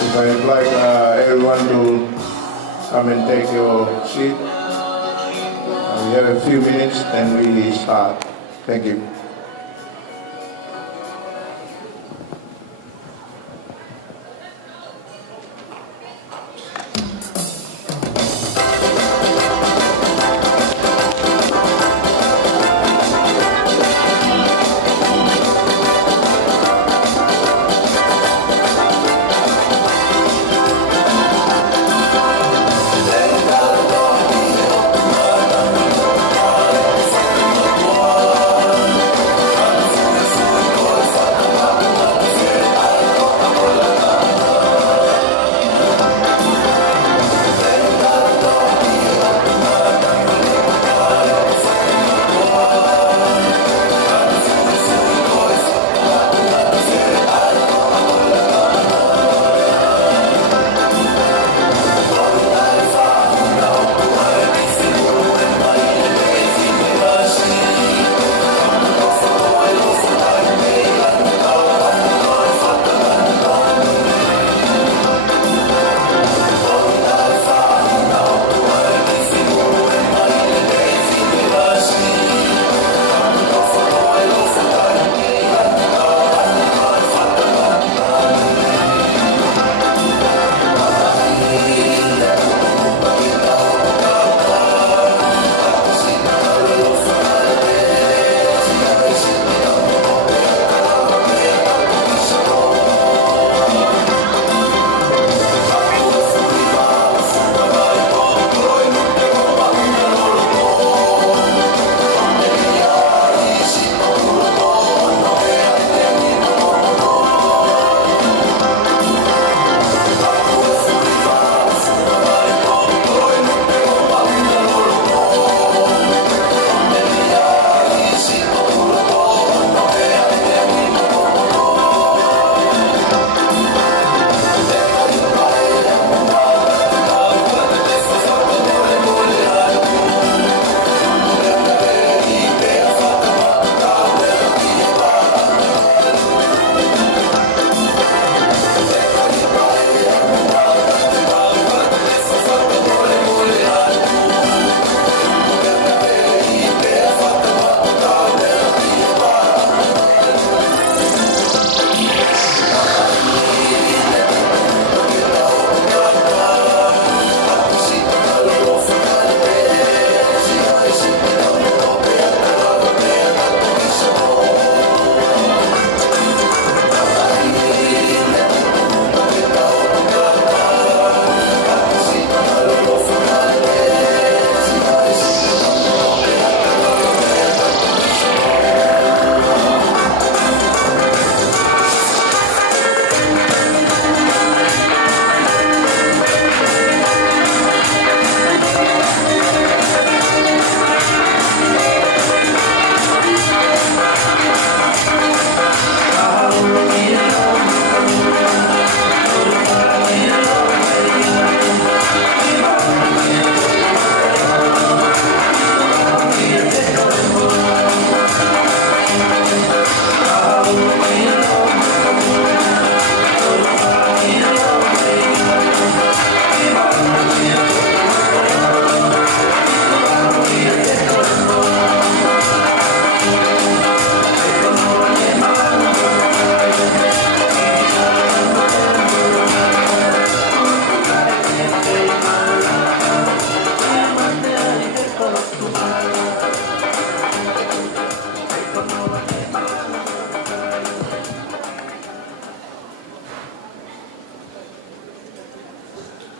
If I'd like everyone to come and take your seat. We have a few minutes, then we start. Thank you.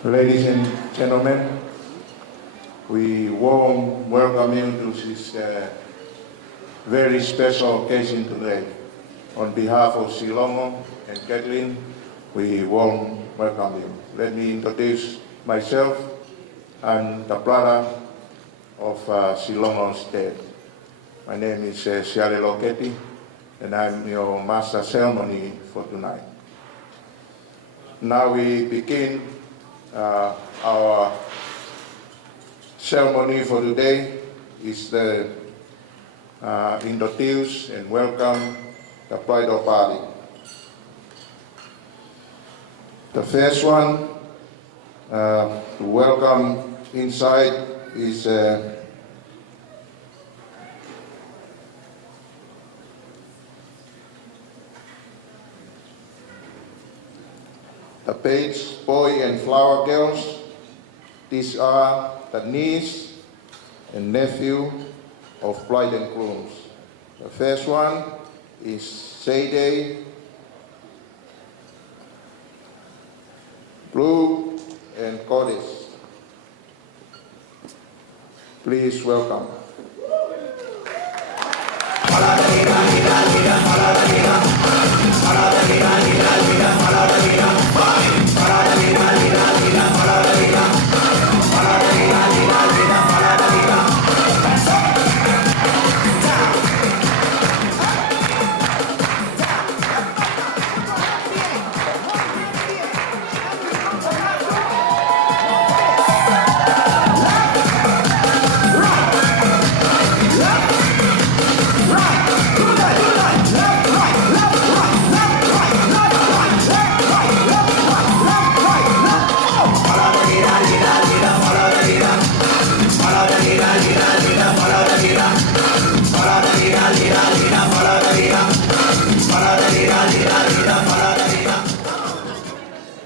Ladies and gentlemen, we warm welcome you to this very special occasion today. On behalf of Silongo and Kaitlin, we warm welcome you. Let me introduce myself. I'm the brother of Silongo State. My name is Silongo, and I'm your master ceremony for tonight. Now we begin our ceremony for today is the introduce and welcome the bridal party. The first one to welcome inside is the Page Boy and Flower Girls. These are the niece and nephew of bride and grooms. The first one is Sadie, Blue, and Goddess. Please welcome.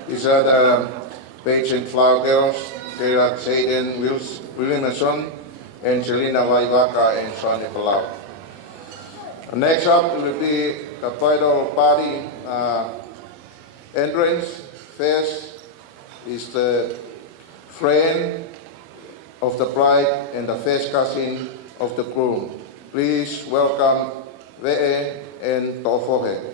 These are the Page and Flower Girls. They are Zayden Williamson and Selena Laivaka and Sonny Palau. Next up will be the bridal party entrance. First is the friend of the bride and the first cousin of the groom. Please welcome Ve'e and Tofohe.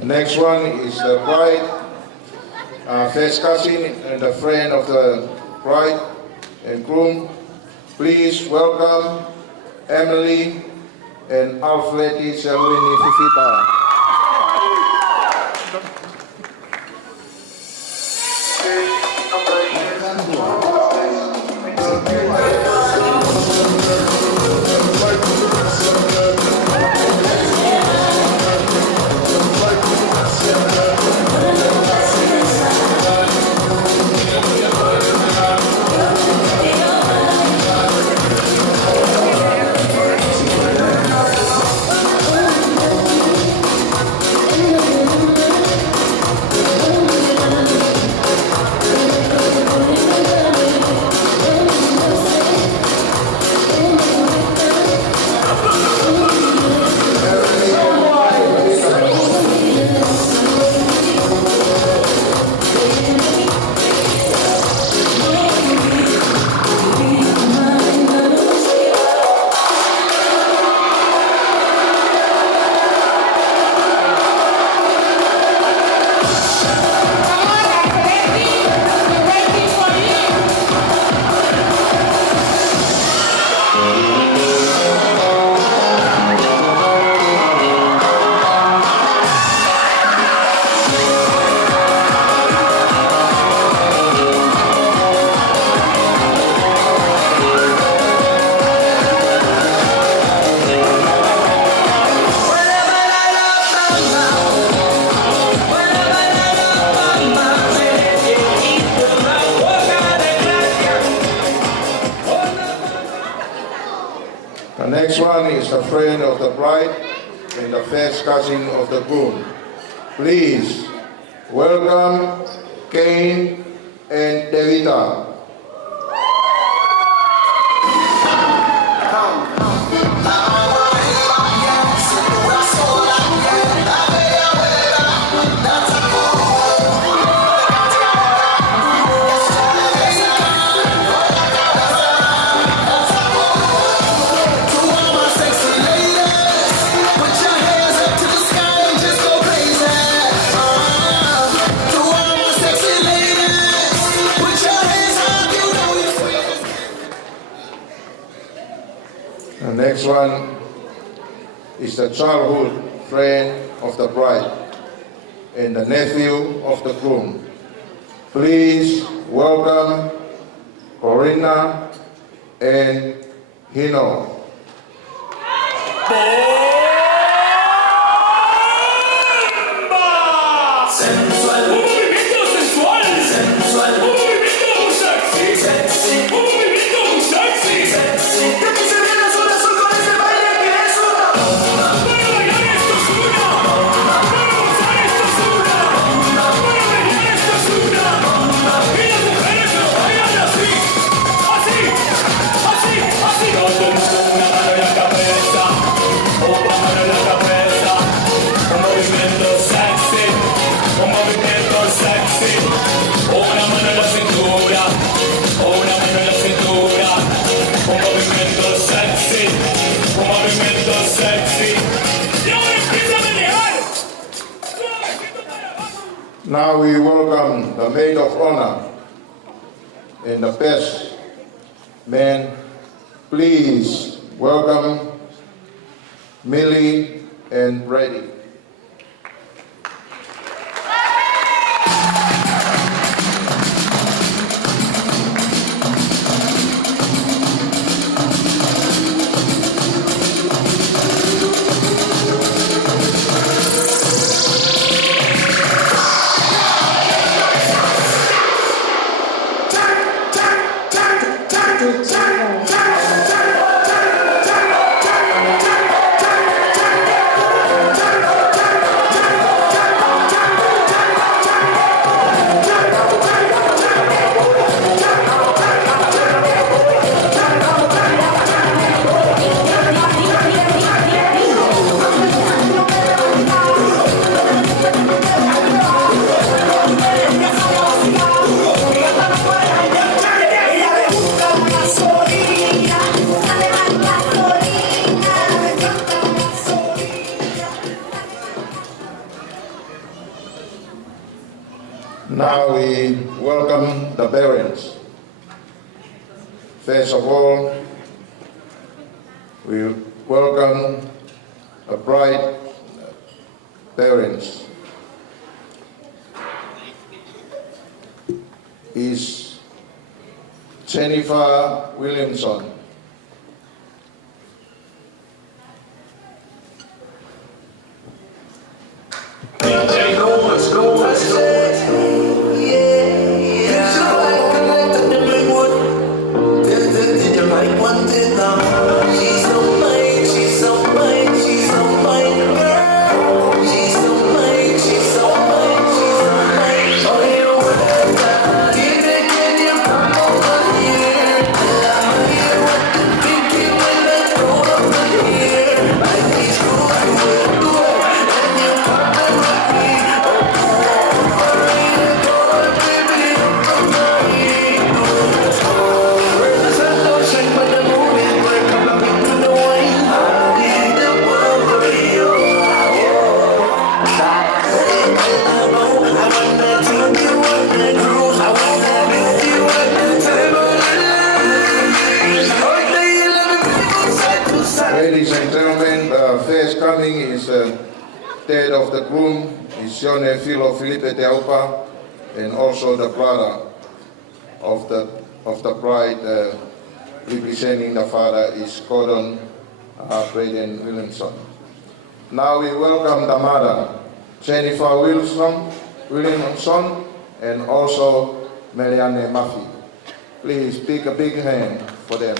Next one is the bride, first cousin and a friend of the bride and groom. Please welcome Emily and Alfredi Selwini Fifita. The next one is a friend of the bride and the first cousin of the groom. Please welcome Kane and Devita. next one is the childhood friend of the bride and the nephew of the groom. Please welcome Corina and Hino. Now we welcome the maid of honor and the best man. Please welcome Millie and Brady. Now we welcome the parents. First of all, we welcome the bride parents. Is Jennifer Williamson. Ladies and gentlemen, the first coming is dad of the groom, is your nephew Kaitlin Teaupa, and also the brother of the bride, representing the father is Gordon Braden Williamson. Now we welcome the mother, Jennifer Williamson, and also Marianne Murphy. Please take a big hand for them.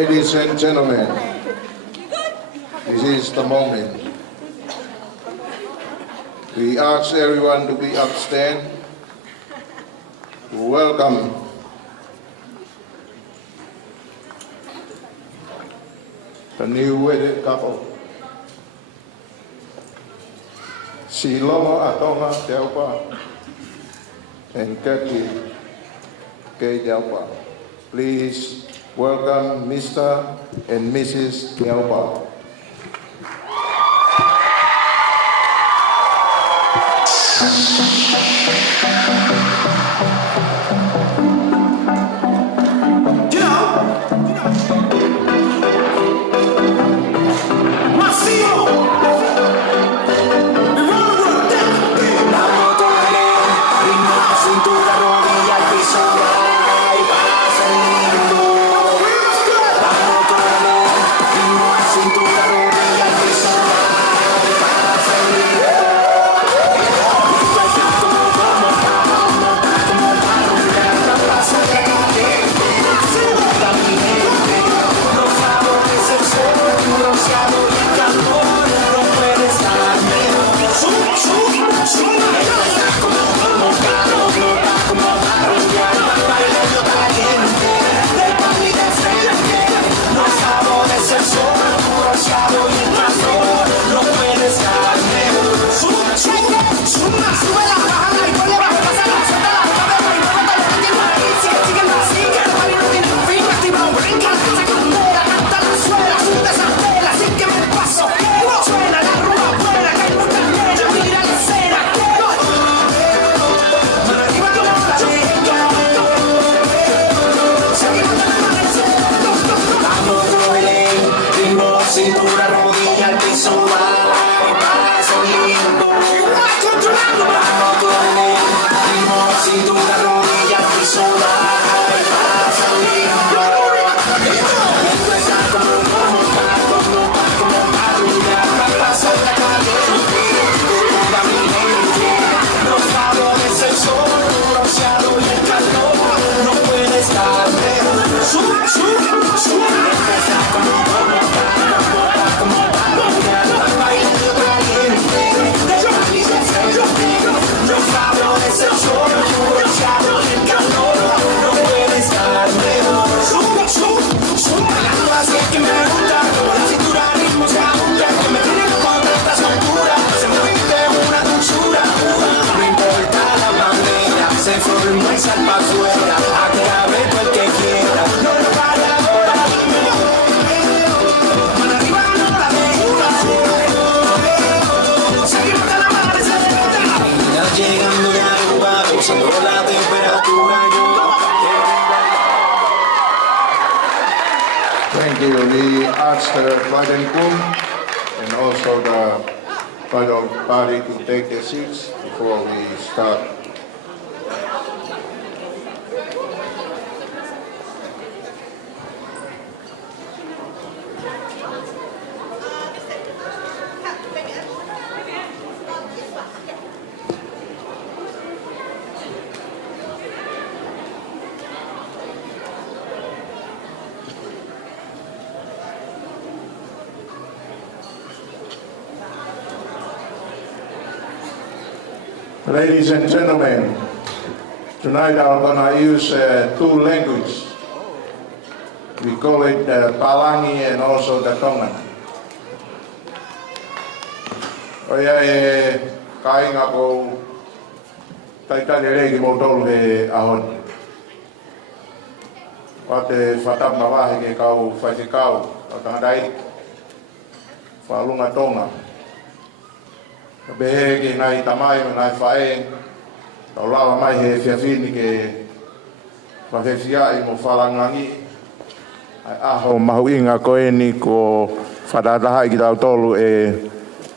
Ladies and gentlemen, this is the moment. We ask everyone to be upstand to welcome the new wedded couple, Silongo Teaupa and Kaitlin Teaupa. Please welcome Mr. and Mrs. Teaupa. Thank you. We ask the bride and groom and also the bridal party to take their seats before we start. Ladies and gentlemen, tonight I'm going to use two languages. We call it Palangi and also the Tongan. Oia kainga ko taitani regi mo tolu he ahon. Wate whatama wahi ke kau whaitikau o tangadai whalunga tonga. Behe ke ngai tamai o ngai whae, tau lawa mai he whiawhini ke whawhewhia i mo whalangangi. Ai aho mahu inga koe ni ko whadadaha i ki tau tolu e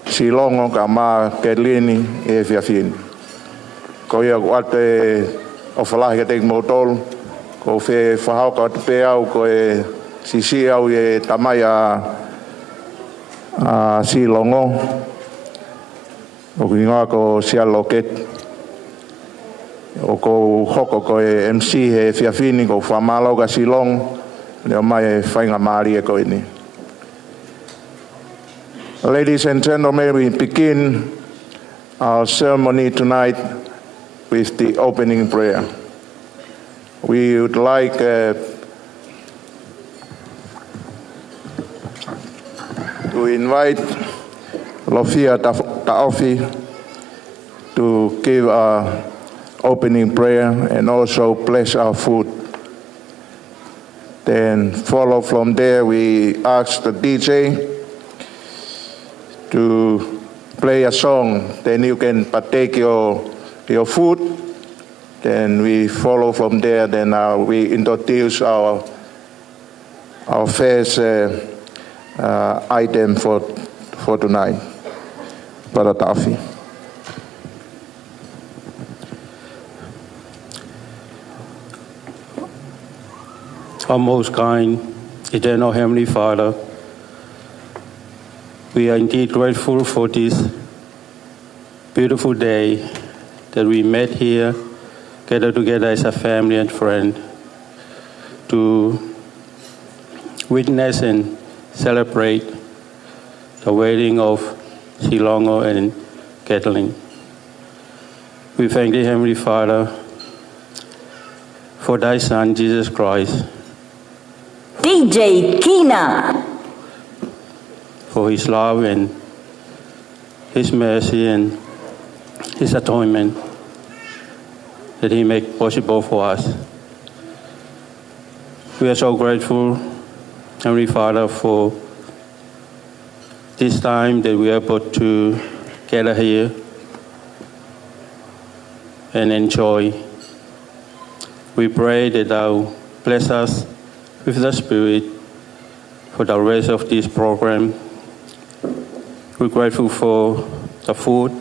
Silongo ka ma Kaitlin e whiawhini. Ko ia ko ate o whalahi ke teki mo tolu, ko whe whahau ka te pe au ko e sisi au e tamai a Silongo. O kinga ko sia loket o ko hoko ko e MC he whiawhini ko whamalo ka Silongo Leo mai whainga maari e koe ni. Ladies and gentlemen, we begin our ceremony tonight with the opening prayer. We would like to invite Lofia Taofi to give our opening prayer and also bless our food. Then follow from there, we ask the DJ to play a song. Then you can partake your food. Then we follow from there. Then we introduce our first item for tonight. Brother Tafi. Our most kind, eternal Heavenly Father, we are indeed grateful for this beautiful day that we met here, gathered together as a family and friend to witness and celebrate the wedding of Silongo and Kaitlin. We thank the Heavenly Father for thy Son, Jesus Christ, DJ Kina, for his love and his mercy and his atonement that he made possible for us. We are so grateful, Heavenly Father, for this time that we are able to gather here and enjoy. We pray that thou bless us with the Spirit for the rest of this program. We're grateful for the food,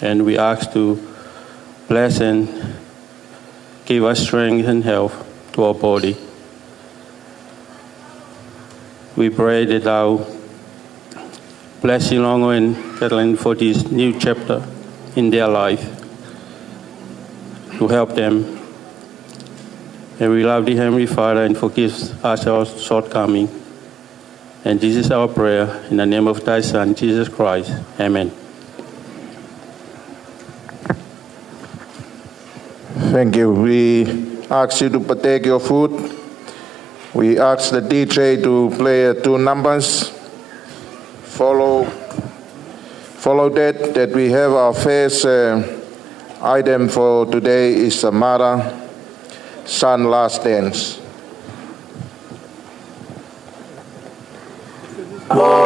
and we ask to bless and give us strength and health to our body. We pray that thou bless Silongo and Kaitlin for this new chapter in their life, to help them. And we love the Heavenly Father and forgive us our shortcoming. And this is our prayer in the name of thy Son, Jesus Christ. Amen. Thank you. We ask you to partake your food. We ask the DJ to play 2 numbers. Follow that we have our first item for today is the mother-son last dance. Oh,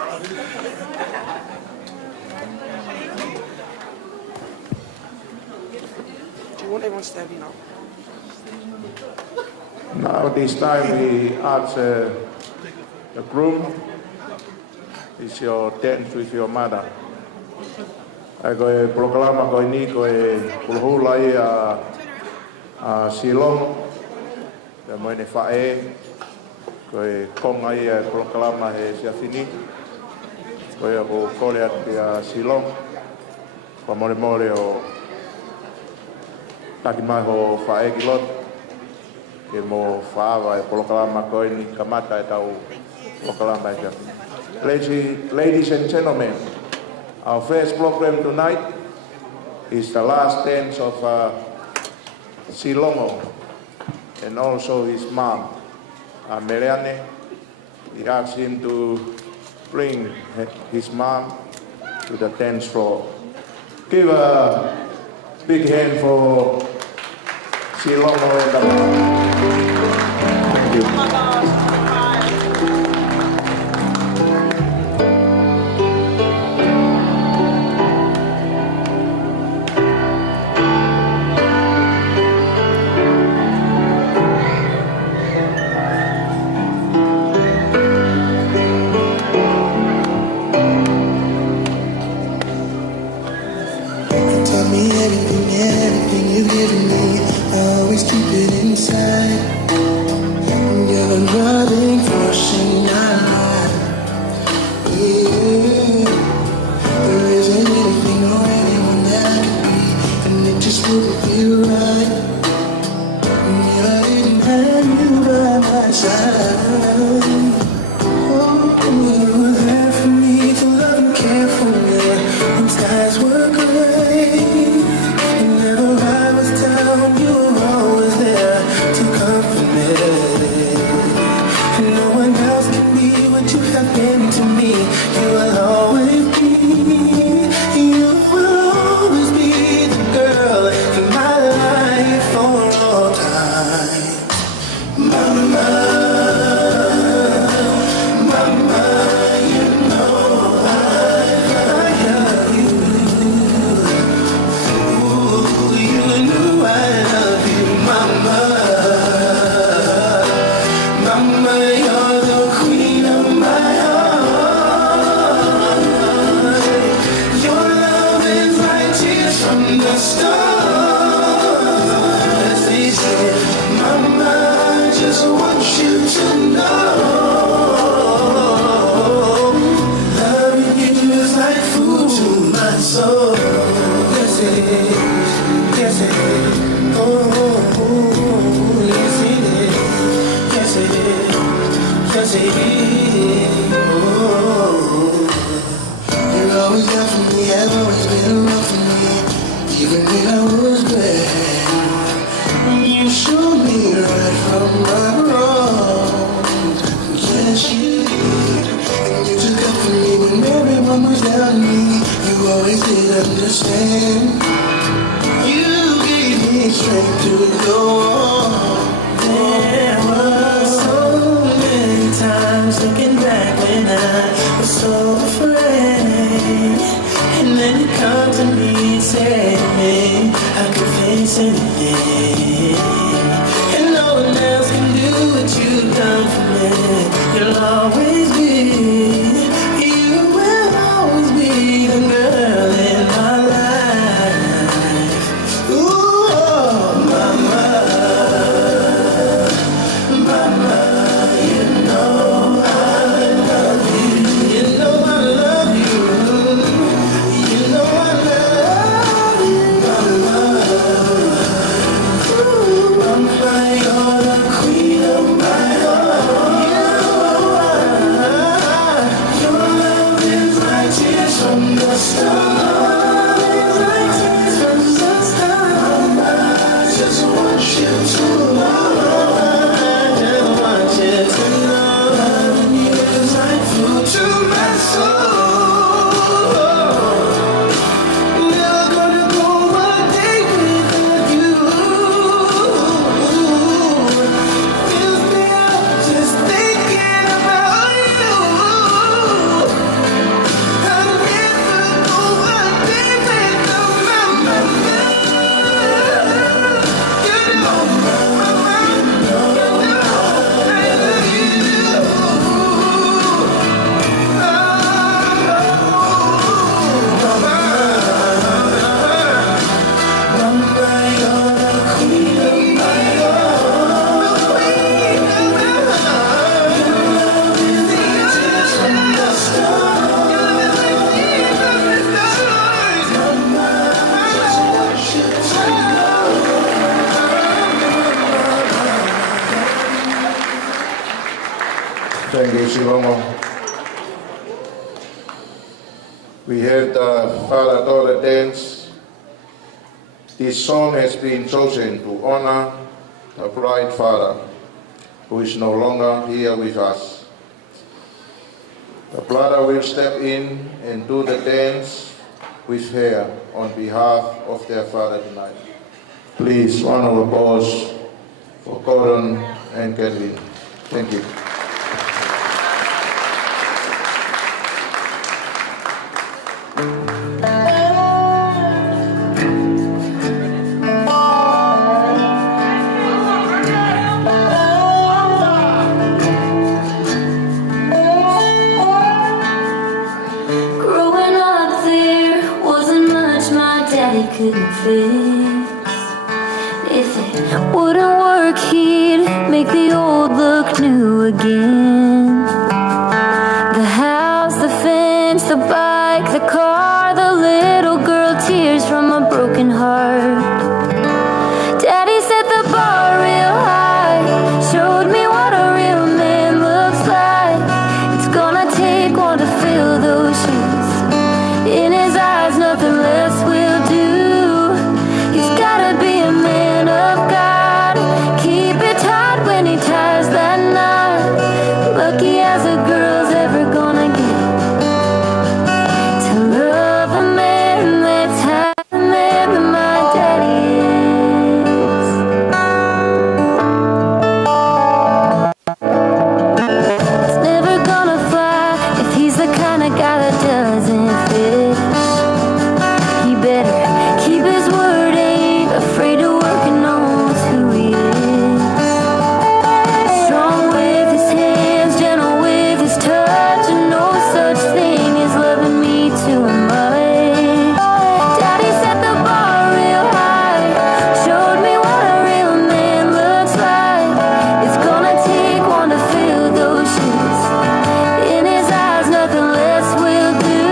Do you want everyone standing up? Now this time we ask the groom, is your dance with your mother. Ai koe proklama koe ni koe pulhula i a Silongo, te moene whae, koe konga i a proklama he siafini, koe a ko kore ati a Silongo, kwa more more o taki mai ho whae ki lot, ke mo whaawa e proklama koe ni kamata e tau proklama e siafini. Ladies and gentlemen, our first program tonight is the last dance of Silongo and also his mom, Meriane. We asked him to bring his mom to the dance floor. Give a big hand for Silongo and the mom. Thank you. Oh my gosh. Everything you've given me, I always keep it inside. You're the driving force in my life. Yeah. There isn't anything or anyone that I could be, and it just wouldn't feel right. If I didn't have you by my side. Oh, you were there for me to love and care for me when skies were gray. Whenever I was down, you were always there to comfort me. And no one else can be what you have been to me. You will always be, you will always be the girl in my life for all time. Mama. Understand, you gave me strength to go on. There were so many times looking back when I was so afraid, and then you come to me and say to me, I can face anything, and no one else can do what you've done for me. You'll always be, you will always be the girl in my life. You're the queen of my heart. Thank you, Silongo. We heard the father-daughter dance. This song has been chosen to honor the bride father, who is no longer here with us. The brother will step in and do the dance with her on behalf of their father tonight. Please, round of applause for Gordon and Kaitlin. Thank you. Growing up there wasn't much my daddy couldn't fix. If it wouldn't work, he'd make the old look new again. The house, the fence, the bike, the car, the little girl, tears from a broken heart. Daddy set the bar real high, showed me what a real man looks like. It's gonna take one to fill those shoes. In his eyes, nothing less will do. He's gotta be a man of God. Keep it tight when he ties that knot. Lucky as a girl's ever gonna get to love a man that's half the man that my daddy is. It's never gonna fly if he's the kind of guy that doesn't fish. He better keep his word, ain't afraid to work and knows who he is. Strong with his hands, gentle with his touch, and no such thing as loving me too much. Daddy set the bar real high, showed me what a real man looks like. It's gonna take one to fill those shoes. In his eyes, nothing less will do.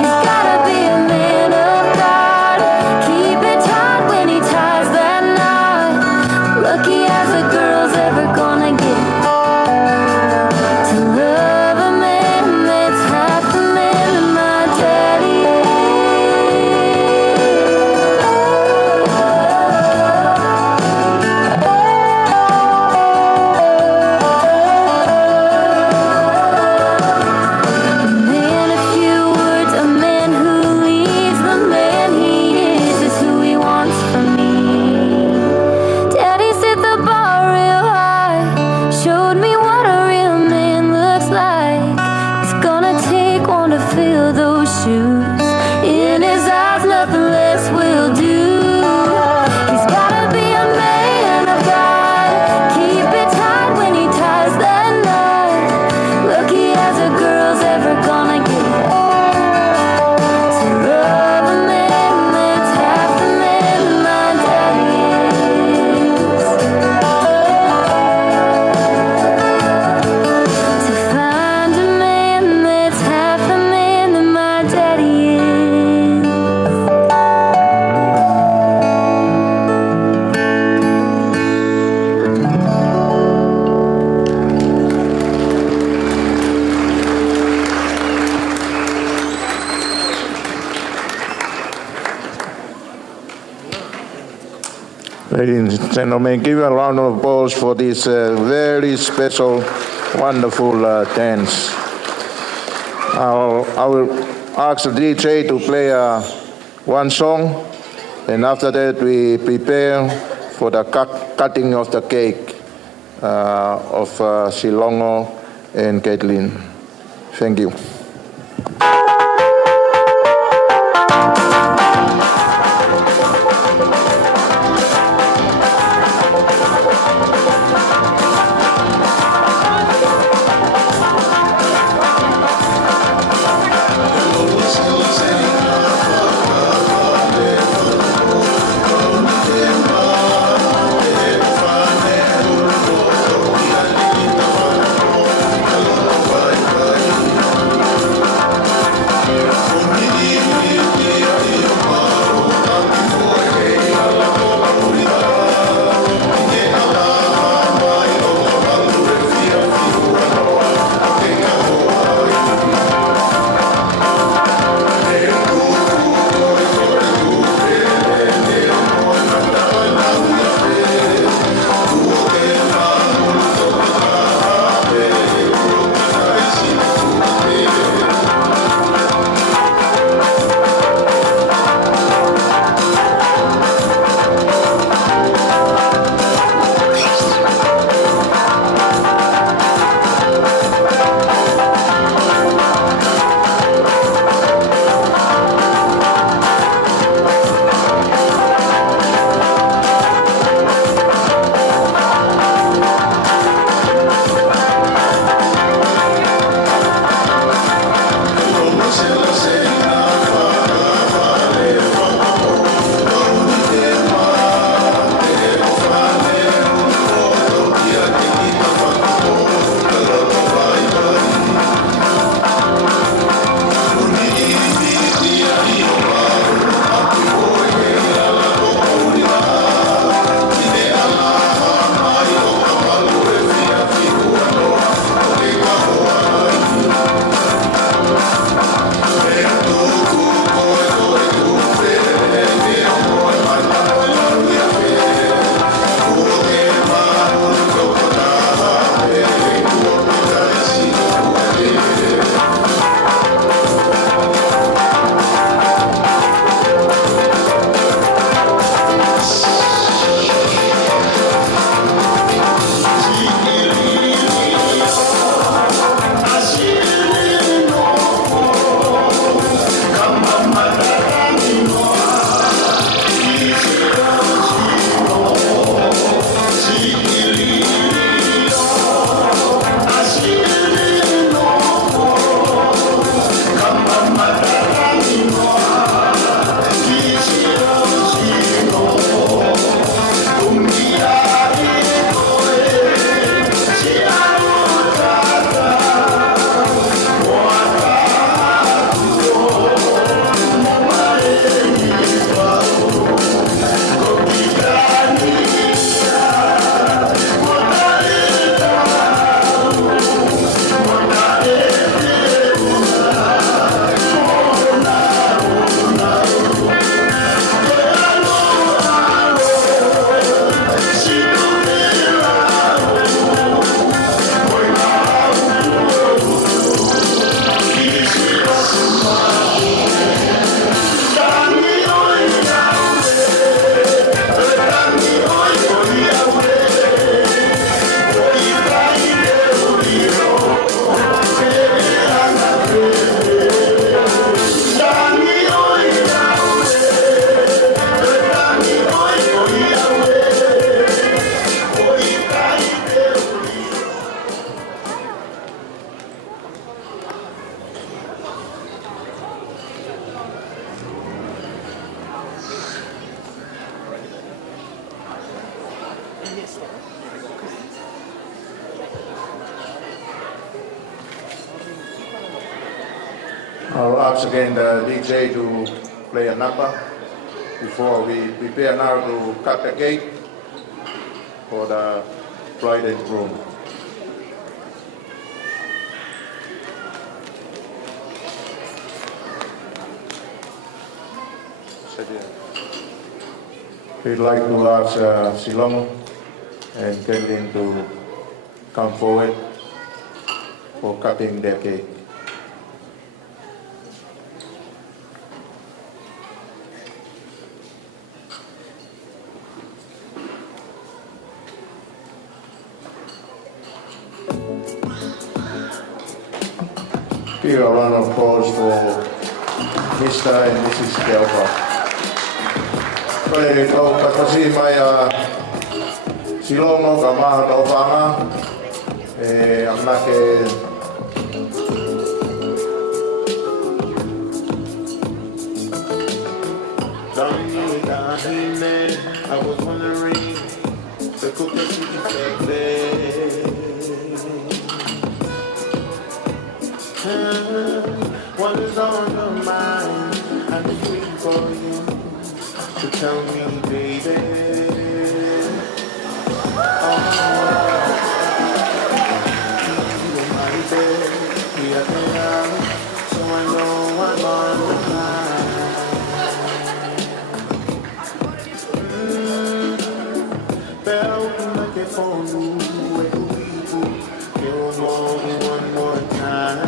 He's gotta be a man of God. Keep it tight when he ties that knot. Lucky as a girl's ever gonna get to love a man that's half the man that my daddy A man of few words, a man who leads. The man he is who he wants from me. Daddy set the bar real high, showed me what a real man looks like. It's gonna take one to fill those shoes. In his eyes, nothing less will do. He's gotta be a man of God. Keep it tight when he ties that knot. Lucky as a girl's ever gonna get to love a man that's half the man that my daddy is. To find a man that's half the man that my daddy is. Ladies and gentlemen, give a round of applause for this very special, wonderful dance. I will ask the DJ to play one song, and after that we prepare for the cutting of the cake of Silongo and Kaitlin. Thank you. Thank I'll ask again the DJ to play a number before we prepare now to cut the cake for the bride and groom. We'd like to ask Silongo and Kaitlin to come forward for cutting their cake. Give a round of applause for Mr. and Mrs. Teaupa. Kaitlin Teaupa kasi may Silongo ka mga taupanga ang nake I was wondering the cook that you can take there. What is on your mind? I'm just waiting for you to tell me, baby. Oh, you my bed, we are there, so I know I'm on the line. Bell like a phone, you're only one more time.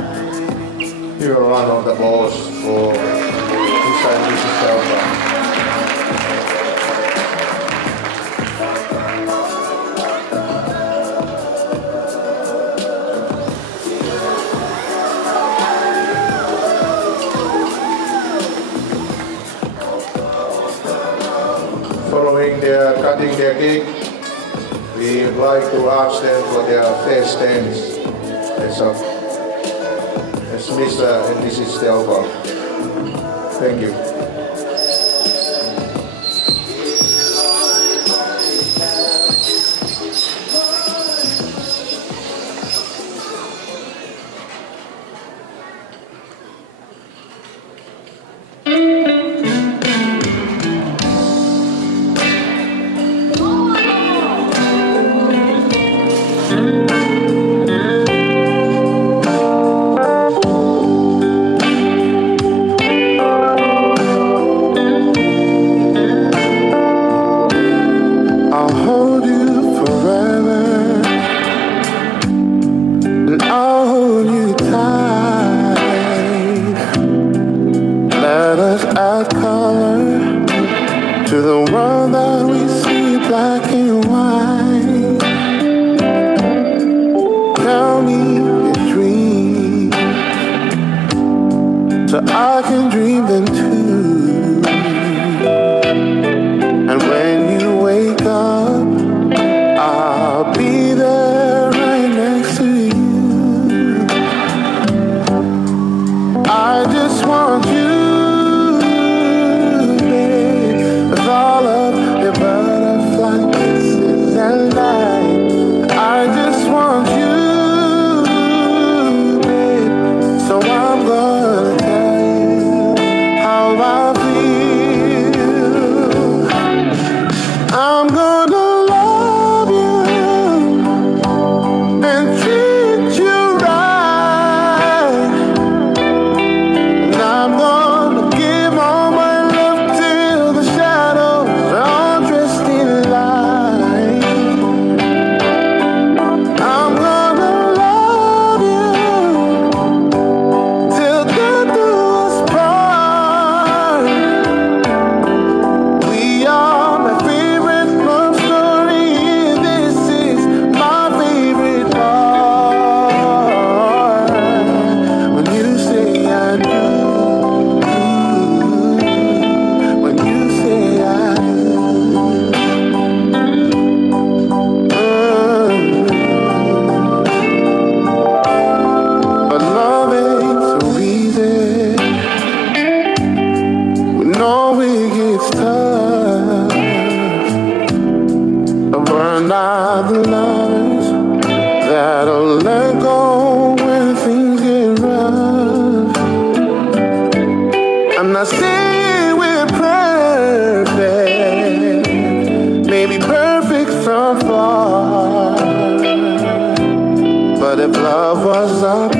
Give a round of applause for Mr. and Mrs. Teaupa. Following their cutting their cake, we would like to ask them for their first dance as Mr. and Mrs. Teaupa. Thank you. So I'm gonna tell you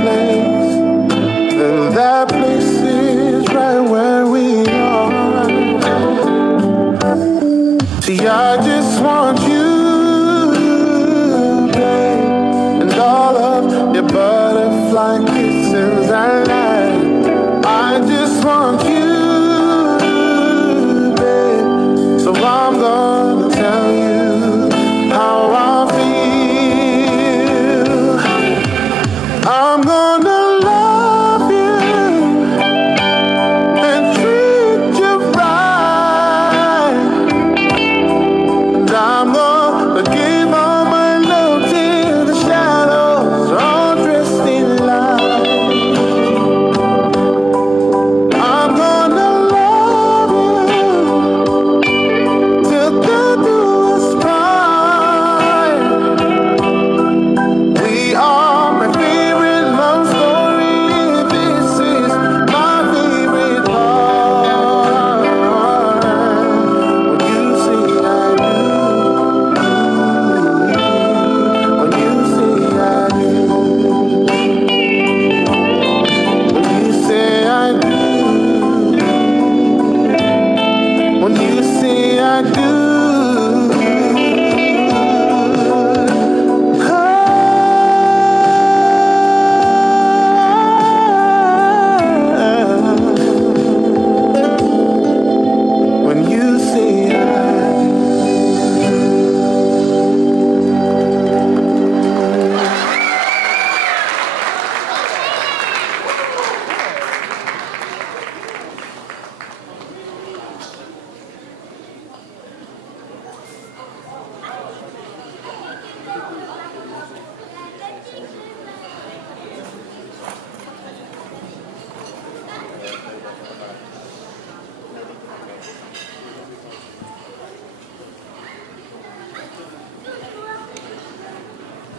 place, then that place is right where we are. See, I just want you, babe, and all of your butterfly kisses and light. I just want you, babe, so I'm gonna tell you how I feel. I'm gonna love you and treat you right. And I'm gonna give all my love till the shadows are dressed in light. I'm gonna love you till death do us part. We are my favorite love story. This is my favorite part. When you say I do, when you say I do, when you say I do, when you say I do. When you say I.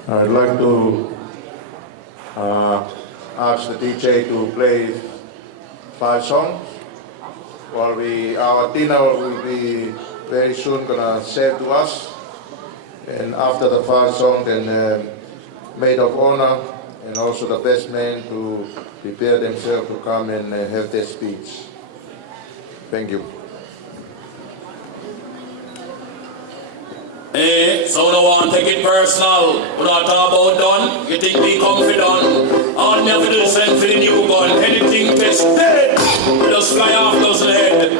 I'd like to ask the DJ to play 5 songs while our dinner will be very soon gonna serve to us. And after the 5 songs, then maid of honor and also the best men to prepare themselves to come and have their speech. Thank you. Hey, so no one take it personal. When I talk about done, you think me confident. All me have to do is send for the new gun. Anything test dead, we just fly off those head.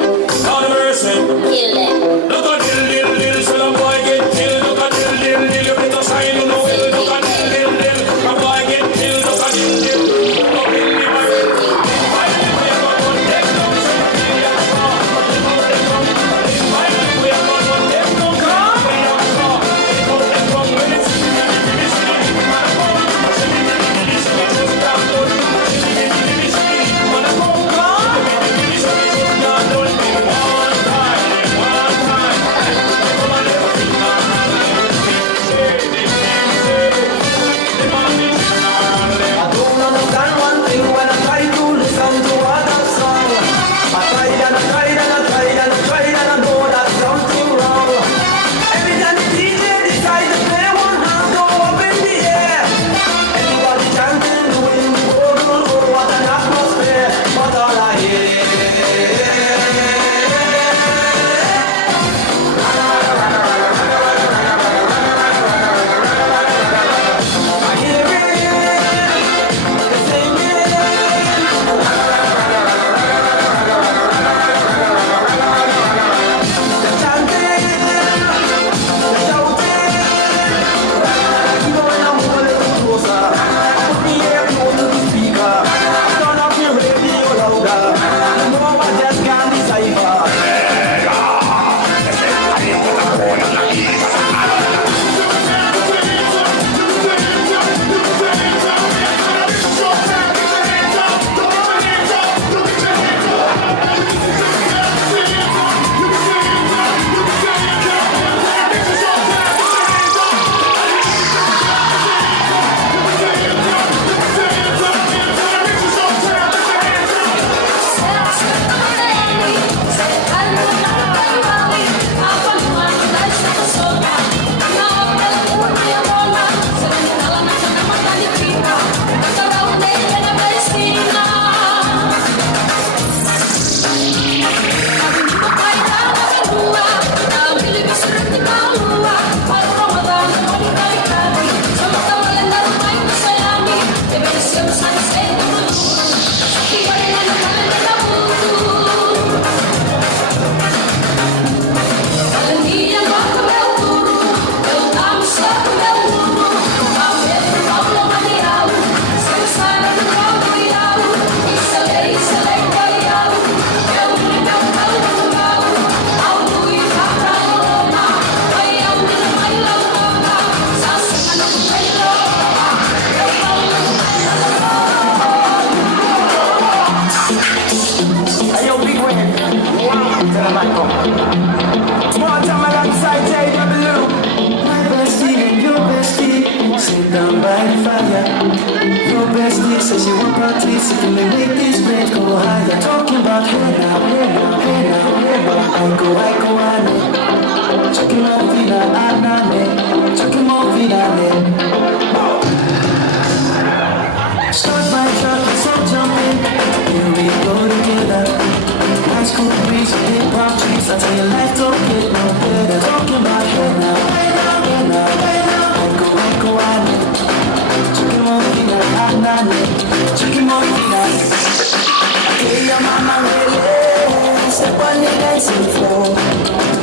Now the mercy. Kill them. Look at dill, so the boy get killed. Look at dill, you better sign you know. Look at dill, a boy get killed. Look at dill, up in the barrel. Finally we are going to take down some million strong. Finally we are going to take down some million strong. Take out them from when it's in the finish. Man, I'm going to finish. says she want parties, so can we make this place go higher? Talking about hey now, hey now, hey now, hey now. I go, I know. Chucking more fina, anane. Chucking more fina, start my truck, let's all jump in. Here we go together. High school breeze, hip hop trees. I tell you, life don't get no better. Talking about hey now, hey now, hey now, hey now. I go, I know. Chucking more fina, anane. Chucking more fina. Hey, your mama, really. Step on the dancing floor.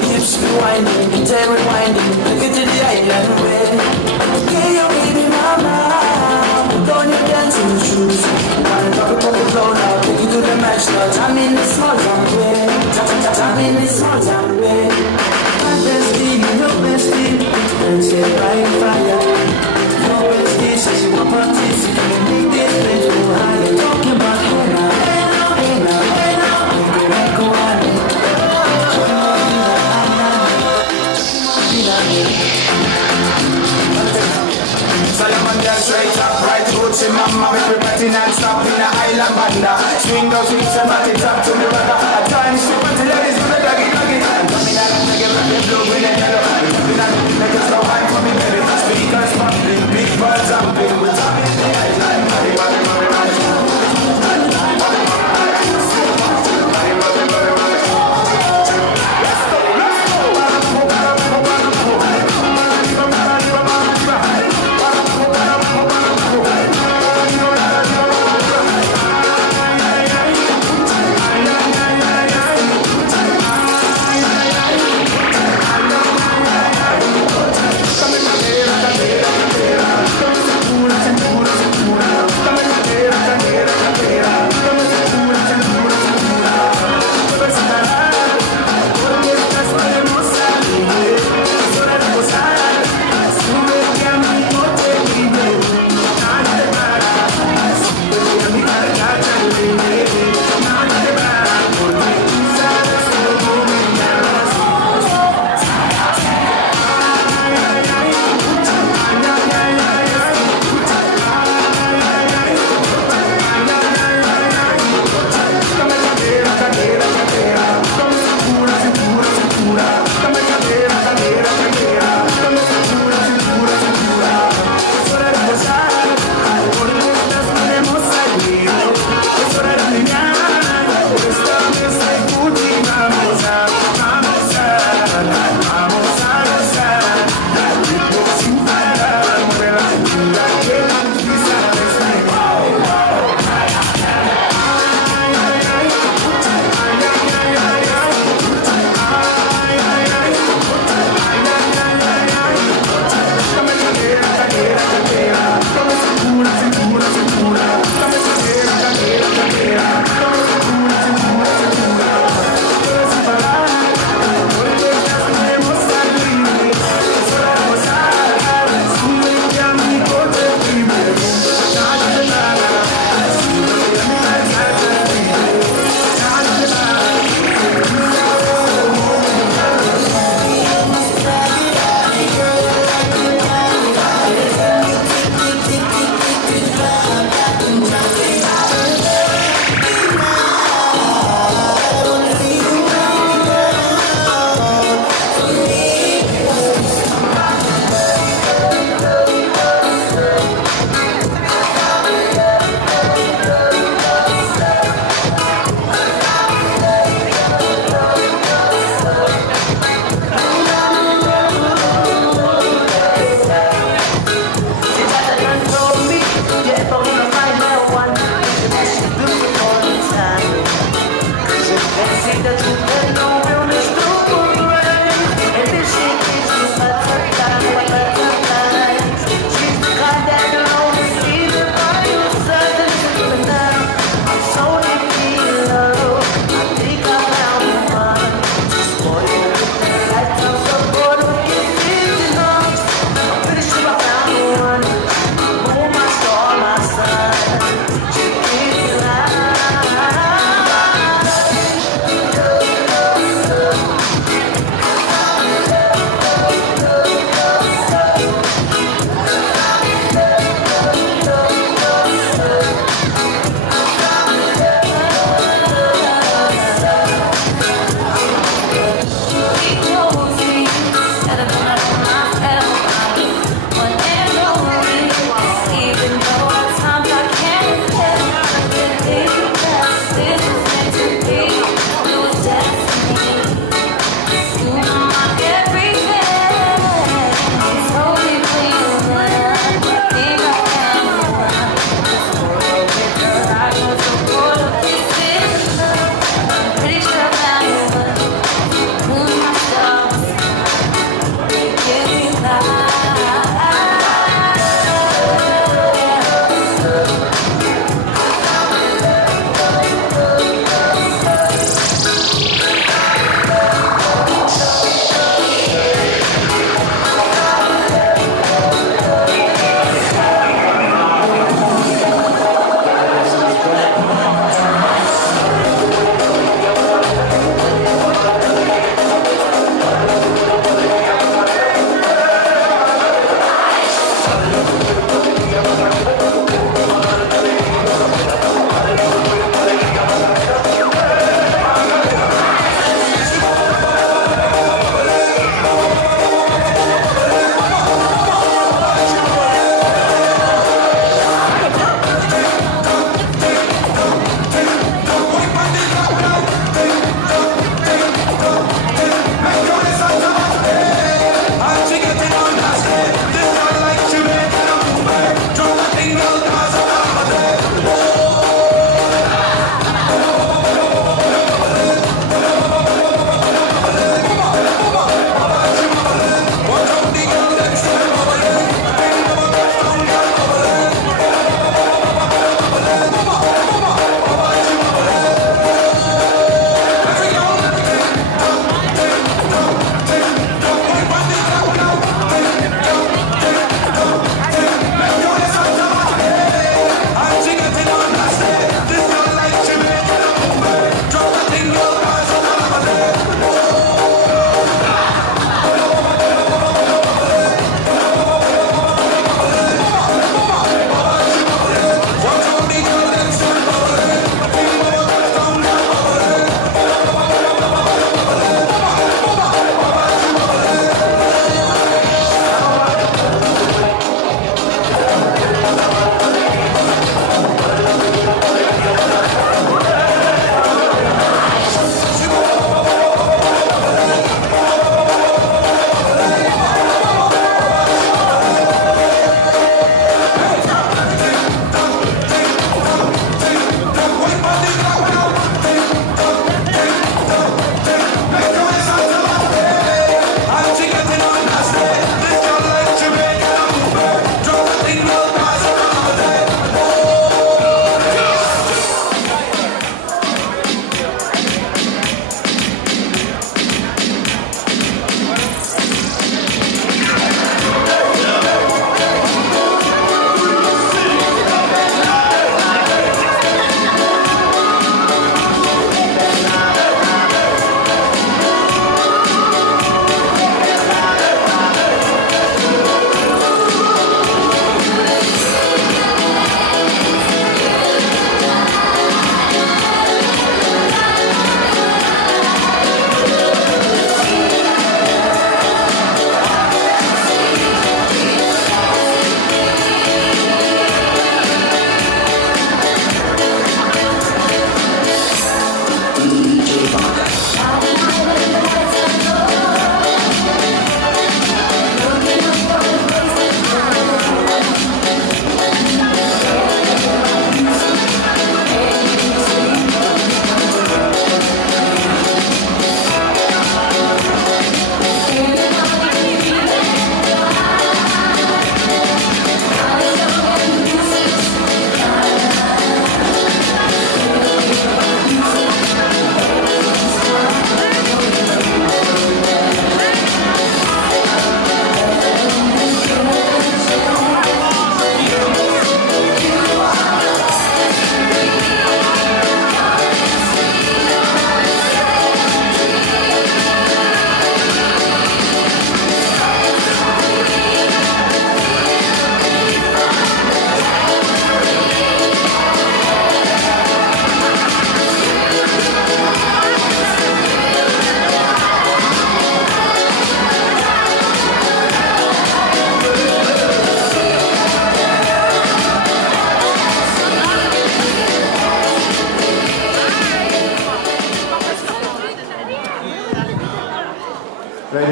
Hips be winding, guitar rewinding. Look it to the island way. Hey, your baby mama. Put on your dancing shoes. Wanna drop it on the floor now. Take it to the match now. Jam in the small jam way. Jam in the small jam way. My bestie, your bestie. And say by fire. Your bestie says you want parties. You can make this place go higher. Talking about hey now, hey now, hey now, hey now. I go on. Solomon dance right up, right roots in mama. Make me party non-stop in the island banda. Swing those hips and back it up to the ragga. At times, she want to ladies with the doggy. I'm coming out and taking up the blue, green and yellow. I'm jumping out and make it slow high for me, baby. Speakers pumping, big birds jumping. We're jumping in the island.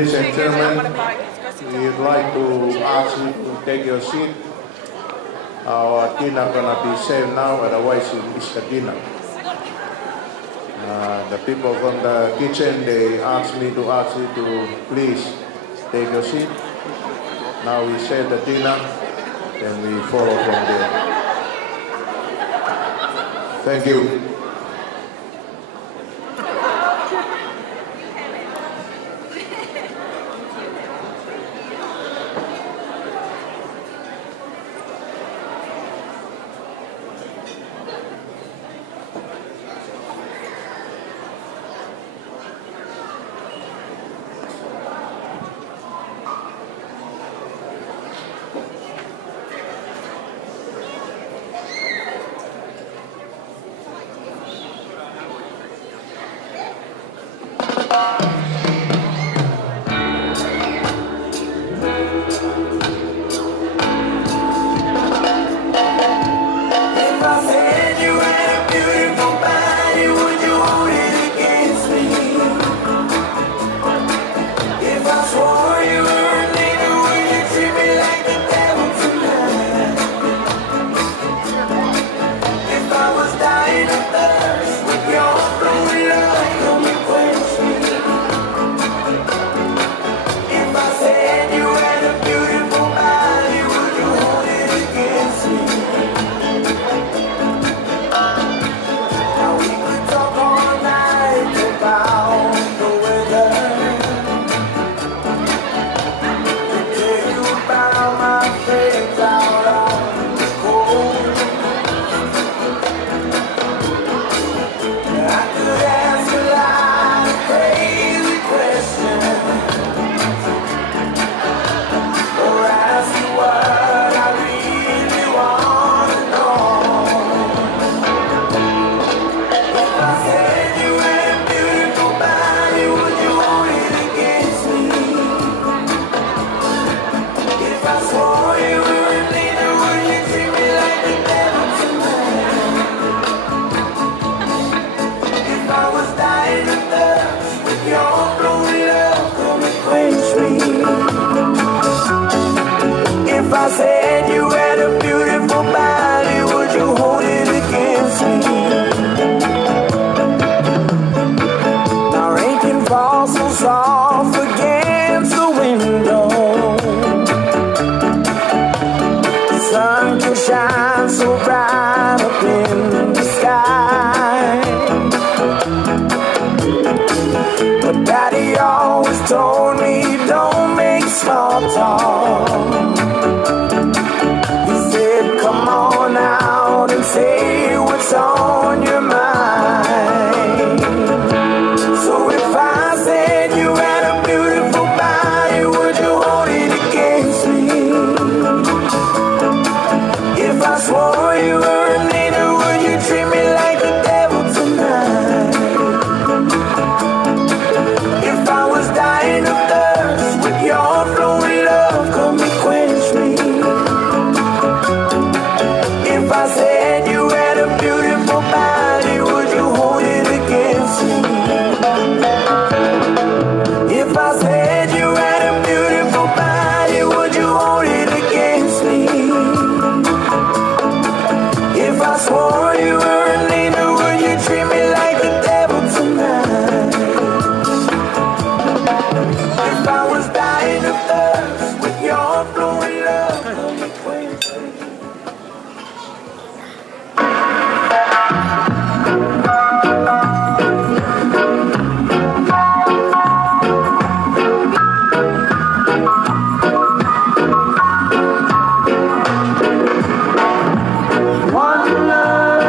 Ladies and gentlemen, we'd like to ask you to take your seat. Our dinner gonna be served now, otherwise it's the dinner. The people from the kitchen, they asked me to ask you to please take your seat. Now we serve the dinner, then we follow from there. Thank you. One love.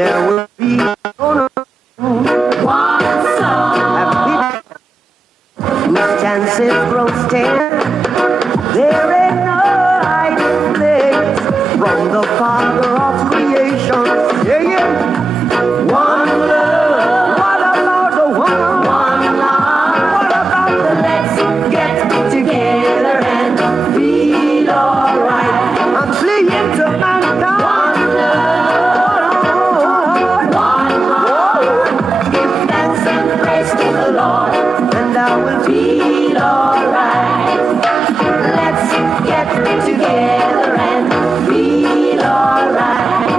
there will be one song. Each chances grows 10. There ain't no hiding place from the Father of creation. Yeah, yeah. One love. What about the one love? What about the let's get together and feel alright? I'm fleeing to mankind. One love. One love. Give thanks and praise to the Lord, and I will feel alright. Let's get together and feel alright.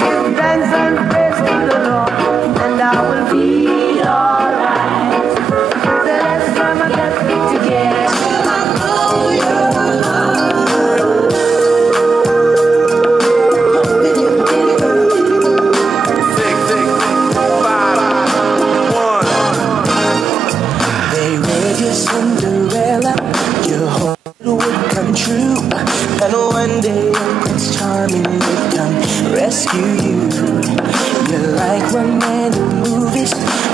Give thanks and praise to the Lord, and I will feel alright. So let's come and get together. They read your Cinderella, your hope would come true, and one day Prince Charming would come rescue you. You're like one man in movies,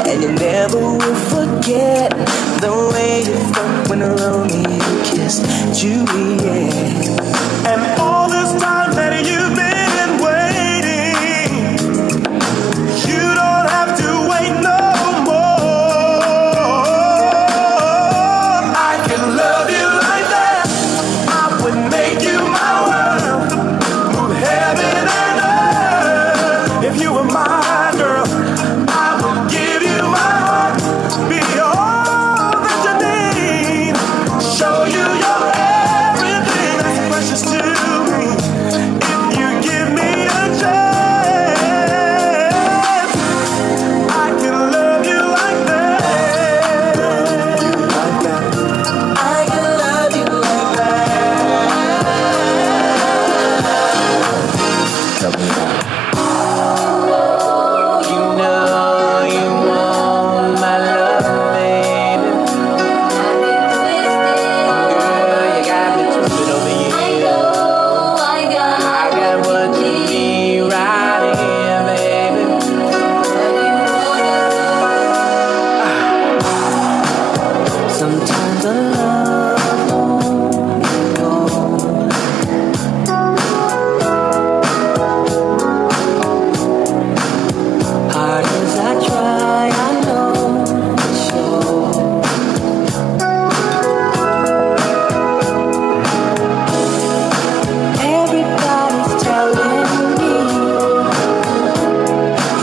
and you never will forget the way you felt when Romeo kissed Juliet. And all this time that you've been waiting, you don't have to wait no more. I can love you like that. I would make you my world, move heaven and earth. If you were my girl, I would give you my heart, be all that you need, show you your everything that's precious to me. If you give me a chance, I can love you like that. Like that. I can love you like that. You know you want my love, baby. Girl, you got me twisted over you. I got what you need right here, baby. Sometimes a love won't go. Hard as I try, I know it's sure. Everybody's telling me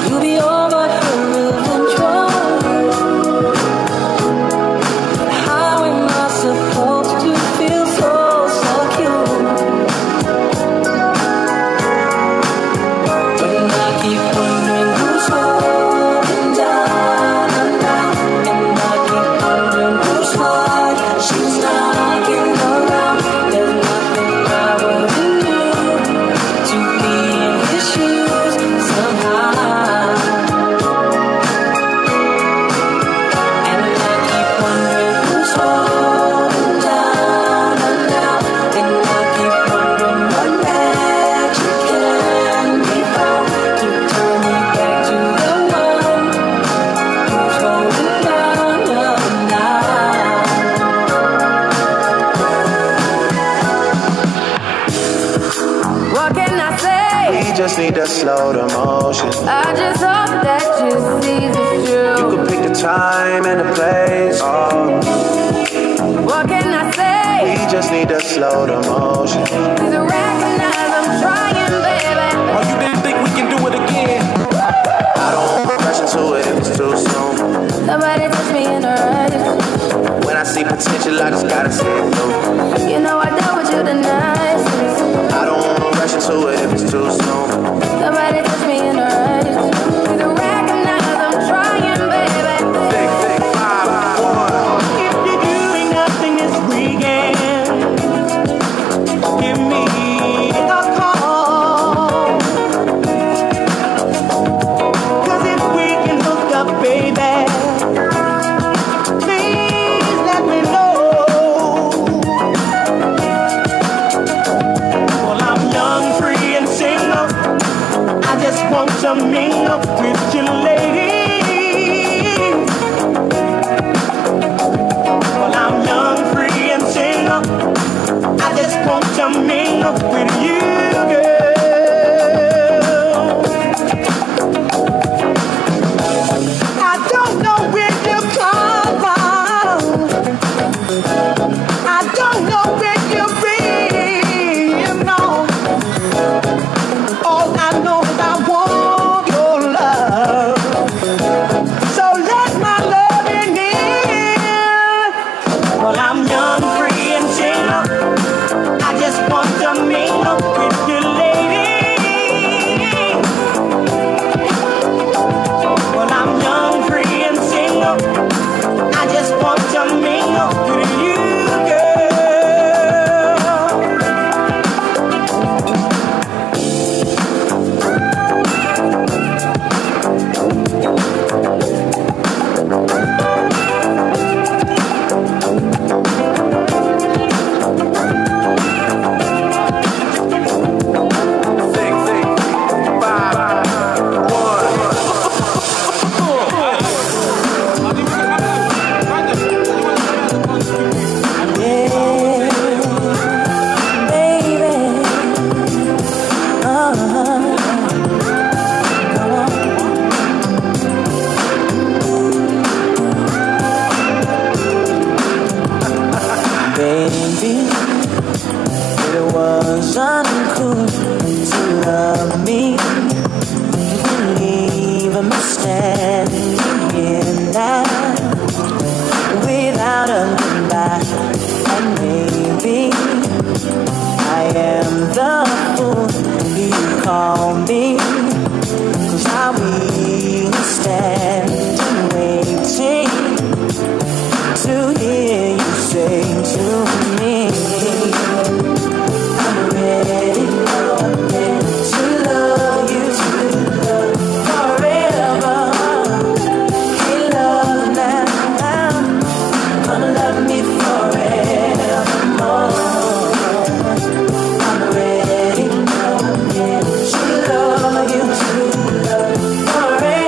you'll be over here losing control. How am I supposed to feel so secure when I keep wondering who's holding down, and I keep wondering whose heart she's knocking around? There's nothing I wouldn't do to be in his shoes somehow. And I keep wondering who's holding down, and I keep wondering what magic can be found to turn me back to the one who's holding down now. What can I say? We just need to slow the motion. I just hope that you see this You through. can pick the time and the place. Oh, What can I say? we just need to slow the motion. Please recognize I'm trying, baby. Oh, you didn't think we can do it again? I don't rush into it if it's too soon. Somebody touch me in the eyes. When I see potential, I just gotta say it through. You know I dealt with you the nicest. I don't rush into it if it's too soon. Somebody touch me in the eyes. Please recognize I'm trying, baby. Thick, 5, 1. If you're doing nothing this weekend, give me a call. 'Cause if we can hook up, baby, please let me know. mingle with you, lady. Well, I'm young, free, and single. I just want to mingle with you, girl. I don't know where you come from. I don't know where you've been, no. All I know is I want your love. So let my love in. Well, I'm young, free, and single. I just want to mingle with you, lady. Well, I'm young, free, and single. I just want to mingle with you, girl. Baby, it was uncool to love me. Leave me standing here now without a goodbye. And maybe I am the fool you call me, 'cause I will stand waiting to hear you say to me, I'm ready to love you forever. Hey, love now, gonna love me forevermore. I'm ready to love you forever.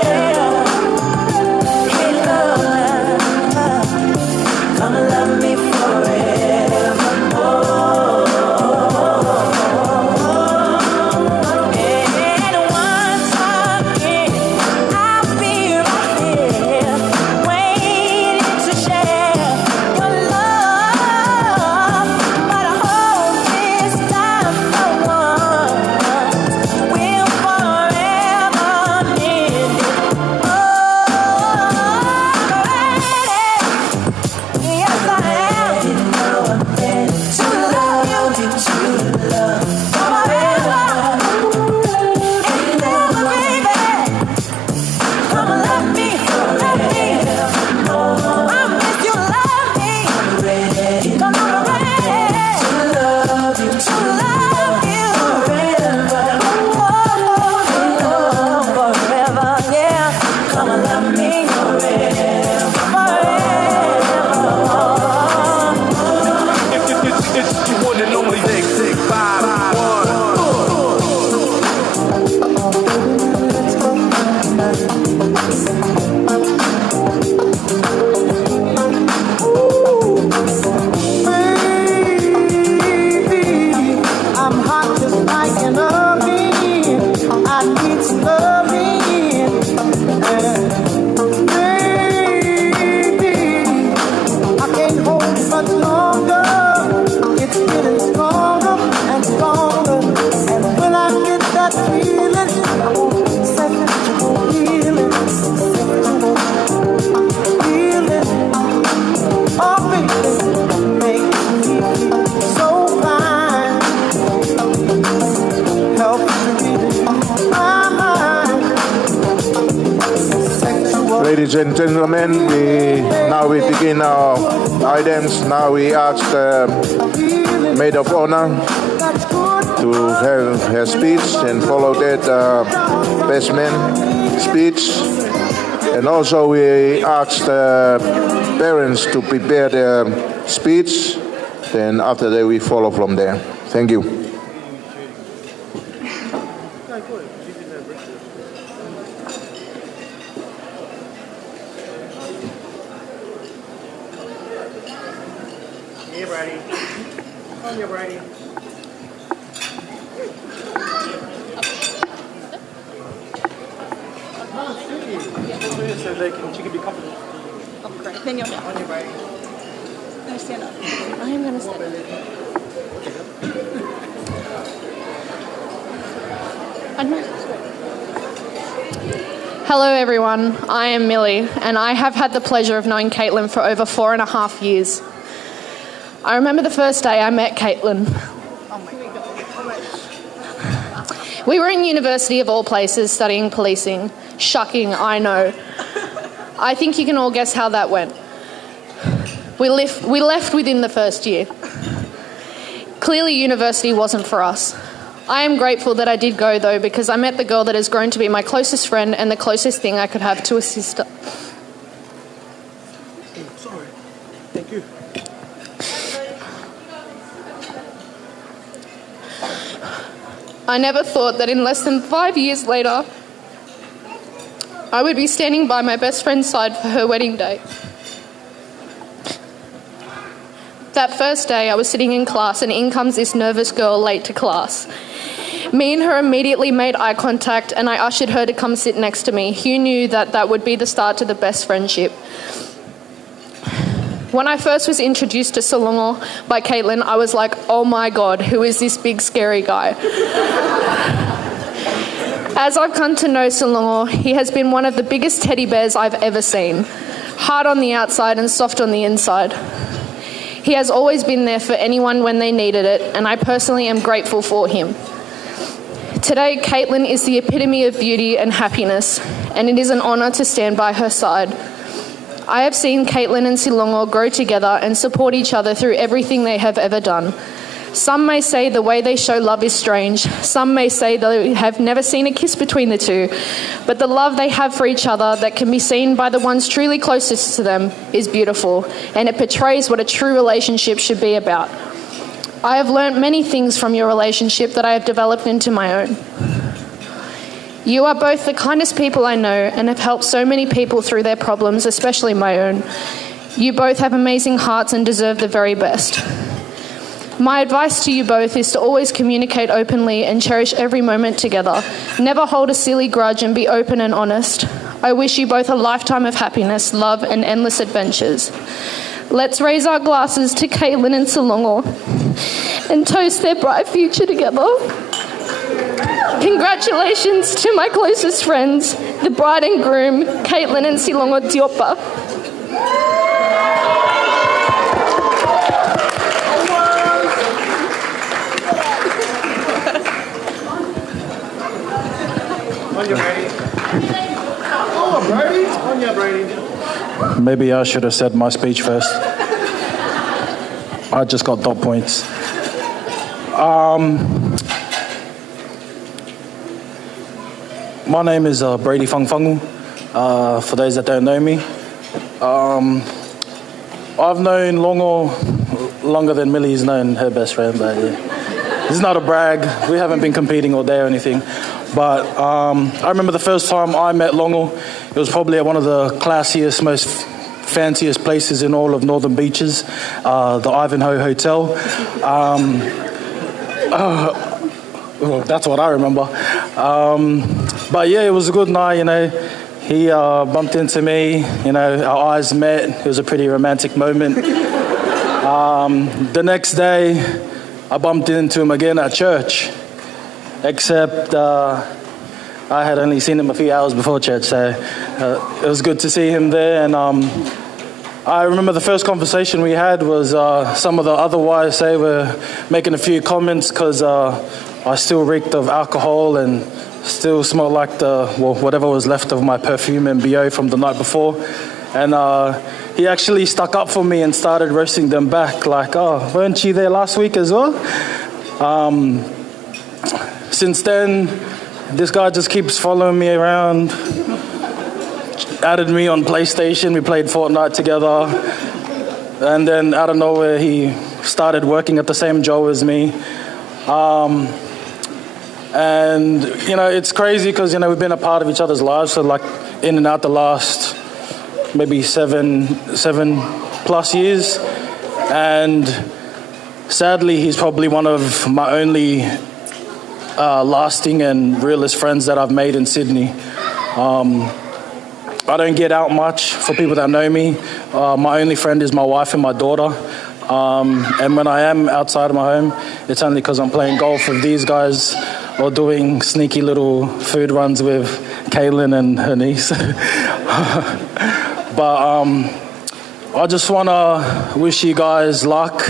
Hey, love now, gonna love me forevermore. And once again, I'll be right here, waiting to share your love. But I hope this time for once will forever need it. Oh, I'm ready. Yes, I am. To love you, to love forever. And love, baby. Come and love me, love me. I miss you, love me. Come on, ready. To love you forever. Oh, forever, yeah. Come and love me forever. It's the one and only 651. I'm hot just like an oven. I need some loving. Baby, I can't hold it much longer. It's getting stronger and stronger. And when I get that feeling, I won't sexual healing. Feeling. Oh, baby, makes me so fine. Helps to read my mind. Sexual. Ladies and gentlemen, now we begin our items. Now we ask the maid of honor to have her speech, and follow that best man speech. And also we ask the parents to prepare their speech. Then after that we follow from there. Thank you. Brady. On your Brady. So she can be comfortable. Oh, great. Then you're down. On your Brady. No, stand up. I am going to stand up. Hello everyone, I am Millie and I have had the pleasure of knowing Kaitlin for over 4.5 years. I remember the first day I met Kaitlin. We were in university of all places studying policing. Shocking, I know. I think you can all guess how that went. We left within the first year. Clearly university wasn't for us. I am grateful that I did go though because I met the girl that has grown to be my closest friend and the closest thing I could have to a sister. Sorry. Thank you. I never thought that in less than 5 years later, I would be standing by my best friend's side for her wedding day. That first day, I was sitting in class and in comes this nervous girl late to class. Me and her immediately made eye contact and I ushered her to come sit next to me. Who knew that that would be the start to the best friendship? When I first was introduced to Silongo by Kaitlin, I was like, oh my God, who is this big scary guy? As I've come to know Silongo, he has been one of the biggest teddy bears I've ever seen. Hard on the outside and soft on the inside. He has always been there for anyone when they needed it, and I personally am grateful for him. Today, Kaitlin is the epitome of beauty and happiness, and it is an honour to stand by her side. I have seen Kaitlin and Silongo grow together and support each other through everything they have ever done. Some may say the way they show love is strange. Some may say they have never seen a kiss between the two. But the love they have for each other that can be seen by the ones truly closest to them is beautiful, and it portrays what a true relationship should be about. I have learnt many things from your relationship that I have developed into my own. You are both the kindest people I know and have helped so many people through their problems, especially my own. You both have amazing hearts and deserve the very best. My advice to you both is to always communicate openly and cherish every moment together. Never hold a silly grudge and be open and honest. I wish you both a lifetime of happiness, love and endless adventures. Let's raise our glasses to Kaitlin and Silongo and toast their bright future together. Congratulations to my closest friends, the bride and groom, Kaitlin and Silongo Teaupa. On your Brady. Oh, Brady. On your Brady. Maybe I should have said my speech first. I just got dot points. My name is Brady Fangfangu, for those that don't know me. I've known Longo longer than Millie's known her best friend, but yeah. This is not a brag. We haven't been competing all day or anything. But I remember the first time I met Longo, it was probably at one of the classiest, most fanciest places in all of Northern Beaches, the Ivanhoe Hotel. Well, that's what I remember. But yeah, it was a good night, you know. He bumped into me, you know, our eyes met. It was a pretty romantic moment. The next day, I bumped into him again at church, except I had only seen him a few hours before church, so it was good to see him there. And I remember the first conversation we had was some of the other YSA were making a few comments because I still reeked of alcohol and still smelled like whatever was left of my perfume and BO from the night before. And he actually stuck up for me and started roasting them back, like, oh, weren't you there last week as well? Since then, this guy just keeps following me around, added me on PlayStation, we played Fortnite together, and then out of nowhere he started working at the same job as me. And, you know, it's crazy because, you know, we've been a part of each other's lives, so like in and out the last maybe seven plus years. And Sadly, he's probably one of my only lasting and realest friends that I've made in Sydney. I don't get out much. For people that know me, my only friend is my wife and my daughter. And when I am outside of my home, it's only because I'm playing golf with these guys or doing sneaky little food runs with Kaitlin and her niece. But I just want to wish you guys luck.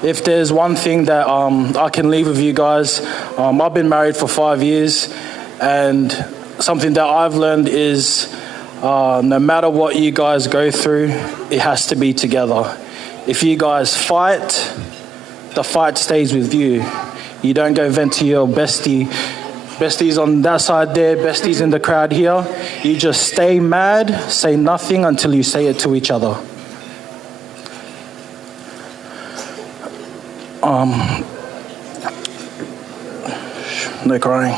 If there's one thing that I can leave with you guys, I've been married for 5 years, and something that I've learned is no matter what you guys go through, it has to be together. If you guys fight, the fight stays with you. You don't go vent to your besties on that side there, besties in the crowd here. You just stay mad, say nothing until you say it to each other. No crying.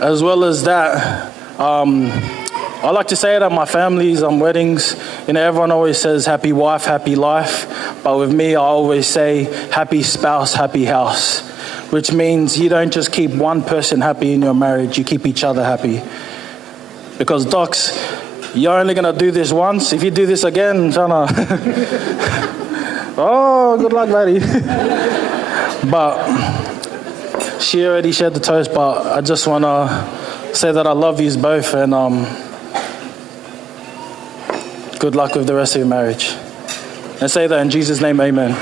As well as that, I like to say it at my families, weddings. Everyone always says happy wife, happy life. But with me, I always say happy spouse, happy house. Which means you don't just keep one person happy in your marriage, you keep each other happy. Because docs, you're only going to do this once. If you do this again, Shana, oh, good luck, buddy. But she already shared the toast, but I just want to say that I love you both, and good luck with the rest of your marriage. And say that in Jesus' name, amen.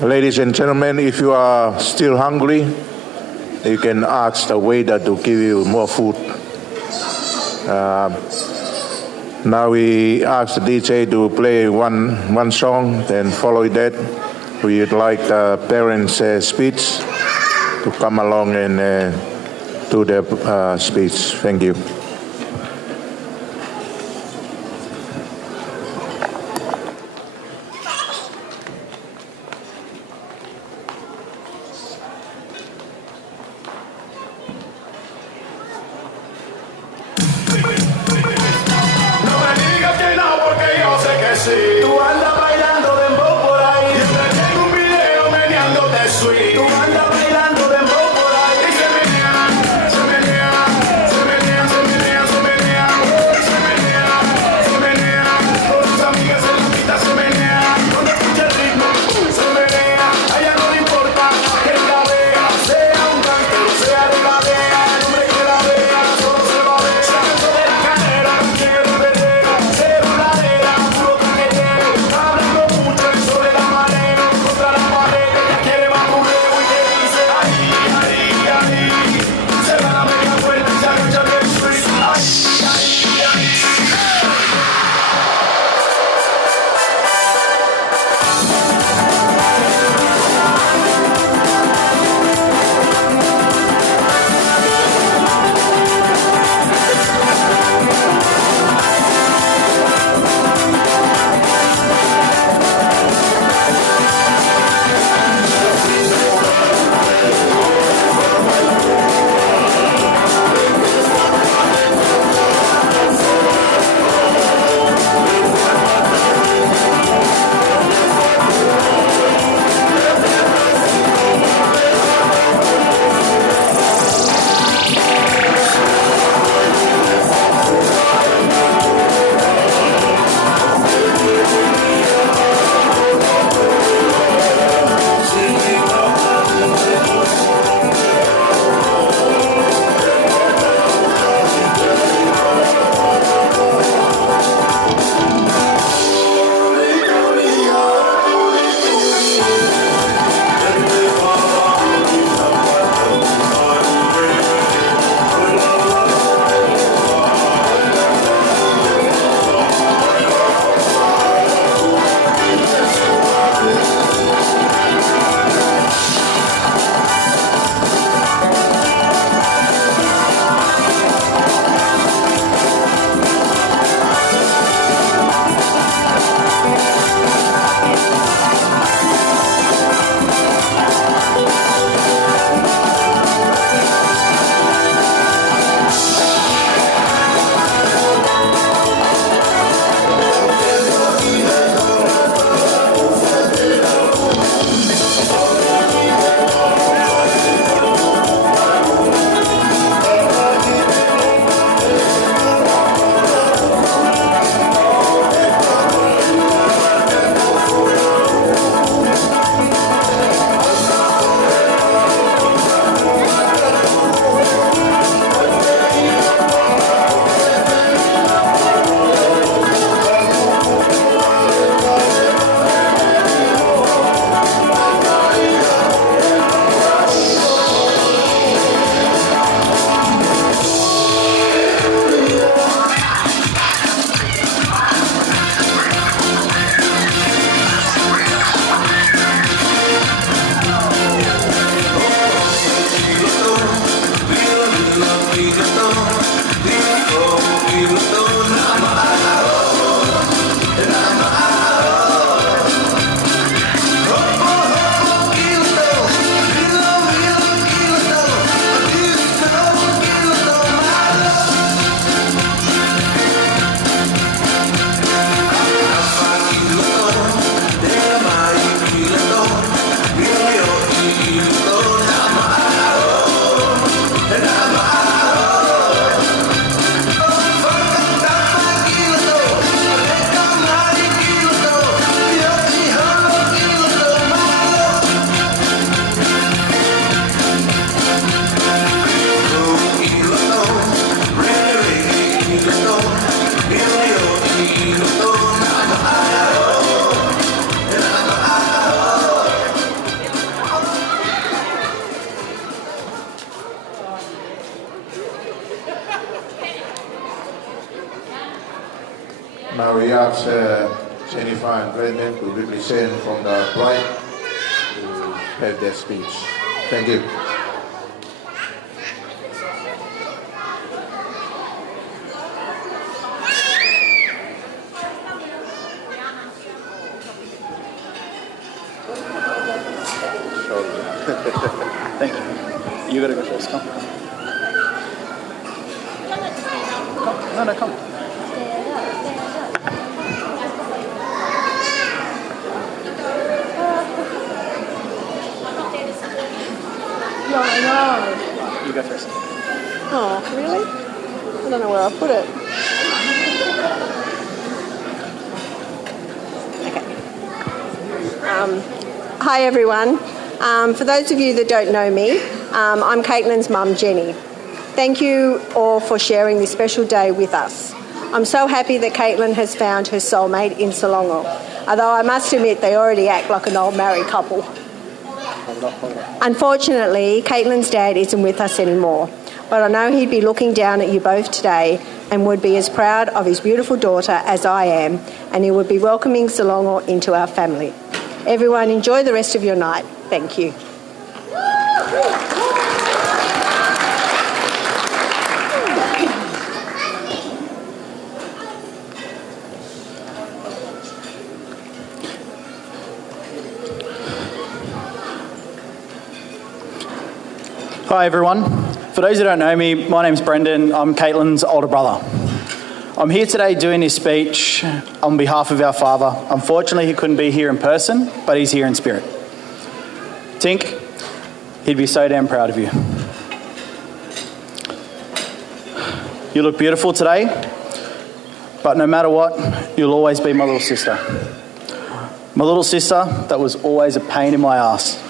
Ladies and gentlemen, if you are still hungry, you can ask the waiter to give you more food. Now we ask the DJ to play one song, then follow that. We would like the parents' speech to come along and do their speech. Thank you. Se menea, ask Jennifer and Brendan to represent from the bride to have their speech. Thank you. Thank you. You gotta go first. Come. No, come. No, I know. You go first. Oh, really? I don't know where I put it. Hi everyone. For those of you that don't know me, I'm Caitlin's mum, Jenny. Thank you all for sharing this special day with us. I'm so happy that Kaitlin has found her soulmate in Silongo, although I must admit they already act like an old married couple. Unfortunately, Caitlin's dad isn't with us anymore, but I know he'd be looking down at you both today and would be as proud of his beautiful daughter as I am, and he would be welcoming Silongo into our family. Everyone, enjoy the rest of your night. Thank you. Hi everyone. For those who don't know me, my name's Brendan. I'm Caitlin's older brother. I'm here today doing this speech on behalf of our father. Unfortunately, he couldn't be here in person, but he's here in spirit. Tink, he'd be so damn proud of you. You look beautiful today, but no matter what, you'll always be my little sister. My little sister that was always a pain in my ass.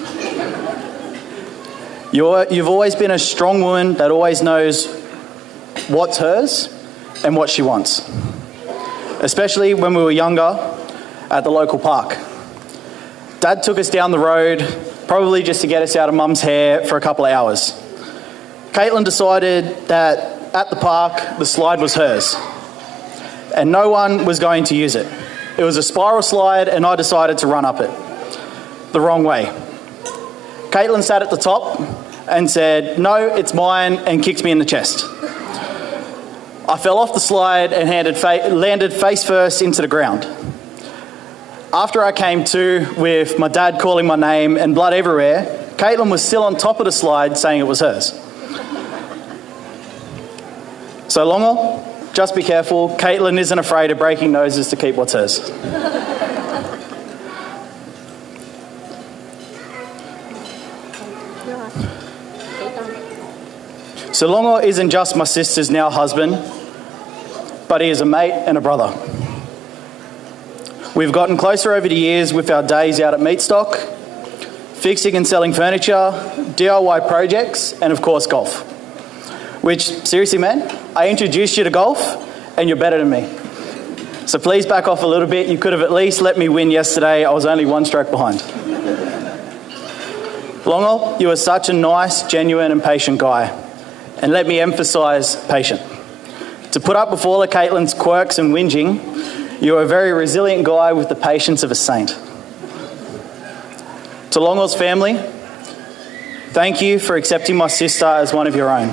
You've always been a strong woman that always knows what's hers and what she wants. Especially when we were younger at the local park. Dad took us down the road, probably just to get us out of Mum's hair for a couple of hours. Kaitlin decided that at the park, the slide was hers. And no one was going to use it. It was a spiral slide and I decided to run up it. The wrong way. Kaitlin sat at the top and said, "No, it's mine," and kicked me in the chest. I fell off the slide and landed face first into the ground. After I came to with my dad calling my name and blood everywhere, Kaitlin was still on top of the slide saying it was hers. So Longo, just be careful. Kaitlin isn't afraid of breaking noses to keep what's hers. Silongo isn't just my sister's now husband, but he is a mate and a brother. We've gotten closer over the years with our days out at Meatstock, fixing and selling furniture, DIY projects, and of course golf. Which, seriously man, I introduced you to golf and you're better than me. So please back off a little bit. You could have at least let me win yesterday. I was only one stroke behind. Longo, you are such a nice, genuine and patient guy. And let me emphasise patient. To put up with all of Caitlin's quirks and whinging, you are a very resilient guy with the patience of a saint. To Longo's family, thank you for accepting my sister as one of your own.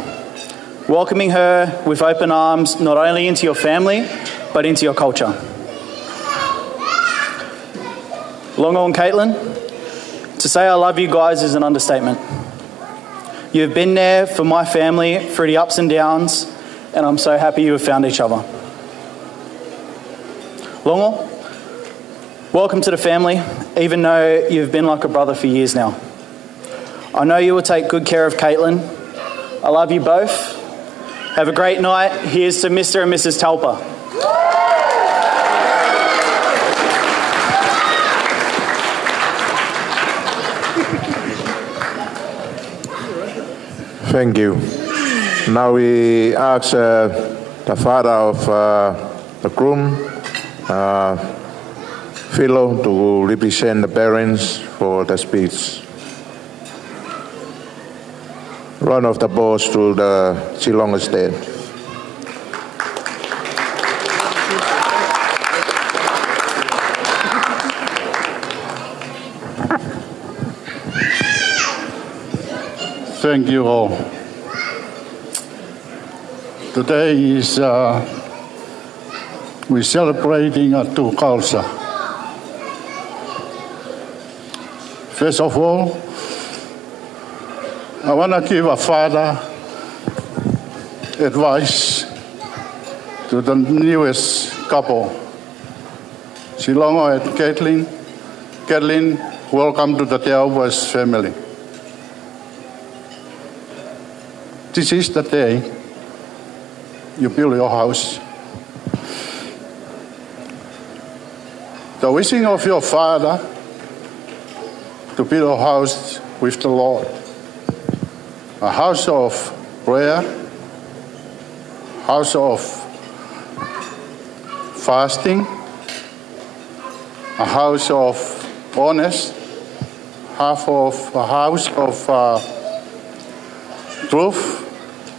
Welcoming her with open arms, not only into your family, but into your culture. Longo and Kaitlin, to say I love you guys is an understatement. You've been there for my family through the ups and downs, and I'm so happy you have found each other. Longo, welcome to the family, even though you've been like a brother for years now. I know you will take good care of Kaitlin. I love you both. Have a great night. Here's to Mr. and Mrs. Teaupa. Thank you. Now we ask the father of the groom, Philo, to represent the parents for the speech. Round of applause to the Silongo State. Thank you all. Today is we're celebrating two culture. First of all, I want to give a father advice to the newest couple, Silongo and Kaitlin. Kaitlin, welcome to the Teaupa's family. This is the day you build your house. The wishing of your father to build a house with the Lord, a house of prayer, house of fasting, a house of honest, a house of truth,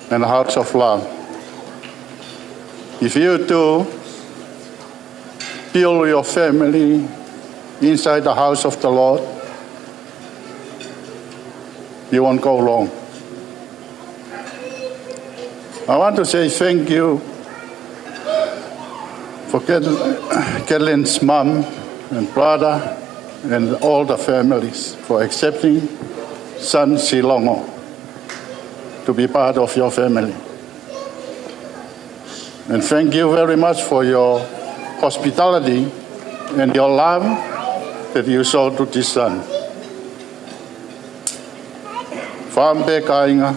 and a house of love. If you do build your family inside the house of the Lord, you won't go wrong. I want to say thank you for Kaitlin's mom and brother and all the families for accepting son Silongo to be part of your family. And thank you very much for your hospitality and your love that you show to this son. Whampe kainga.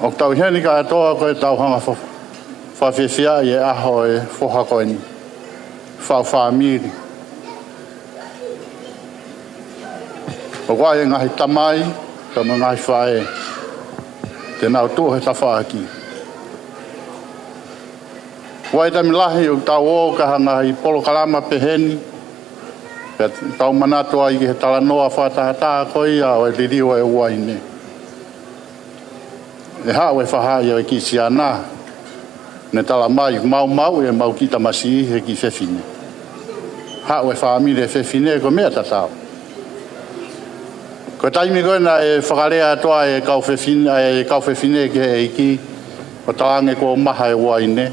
O tau heni ka atoa koe tau hanga whawhiwhia i e aho e whohakoini. Whawhamiri. O wai e ngahi tamai, ka mga ngahi whae. Te nau tuhe ta whaaki. Wai tami lahi o tau o ka hanga i polo kalama peheni. Pea tau manatua i ke he talanoa whatahataa koi a o e liriwa e uaine. E hao e whahai o e ki si ana. Ne tala mai mau e mau ki tamasi he ki whewhine. Hao e whaamire e whewhine ko mea tatao. Ko taimi koe na e whakarea atoa e kau whewhine ke he iki. O taange ko maha e uaine.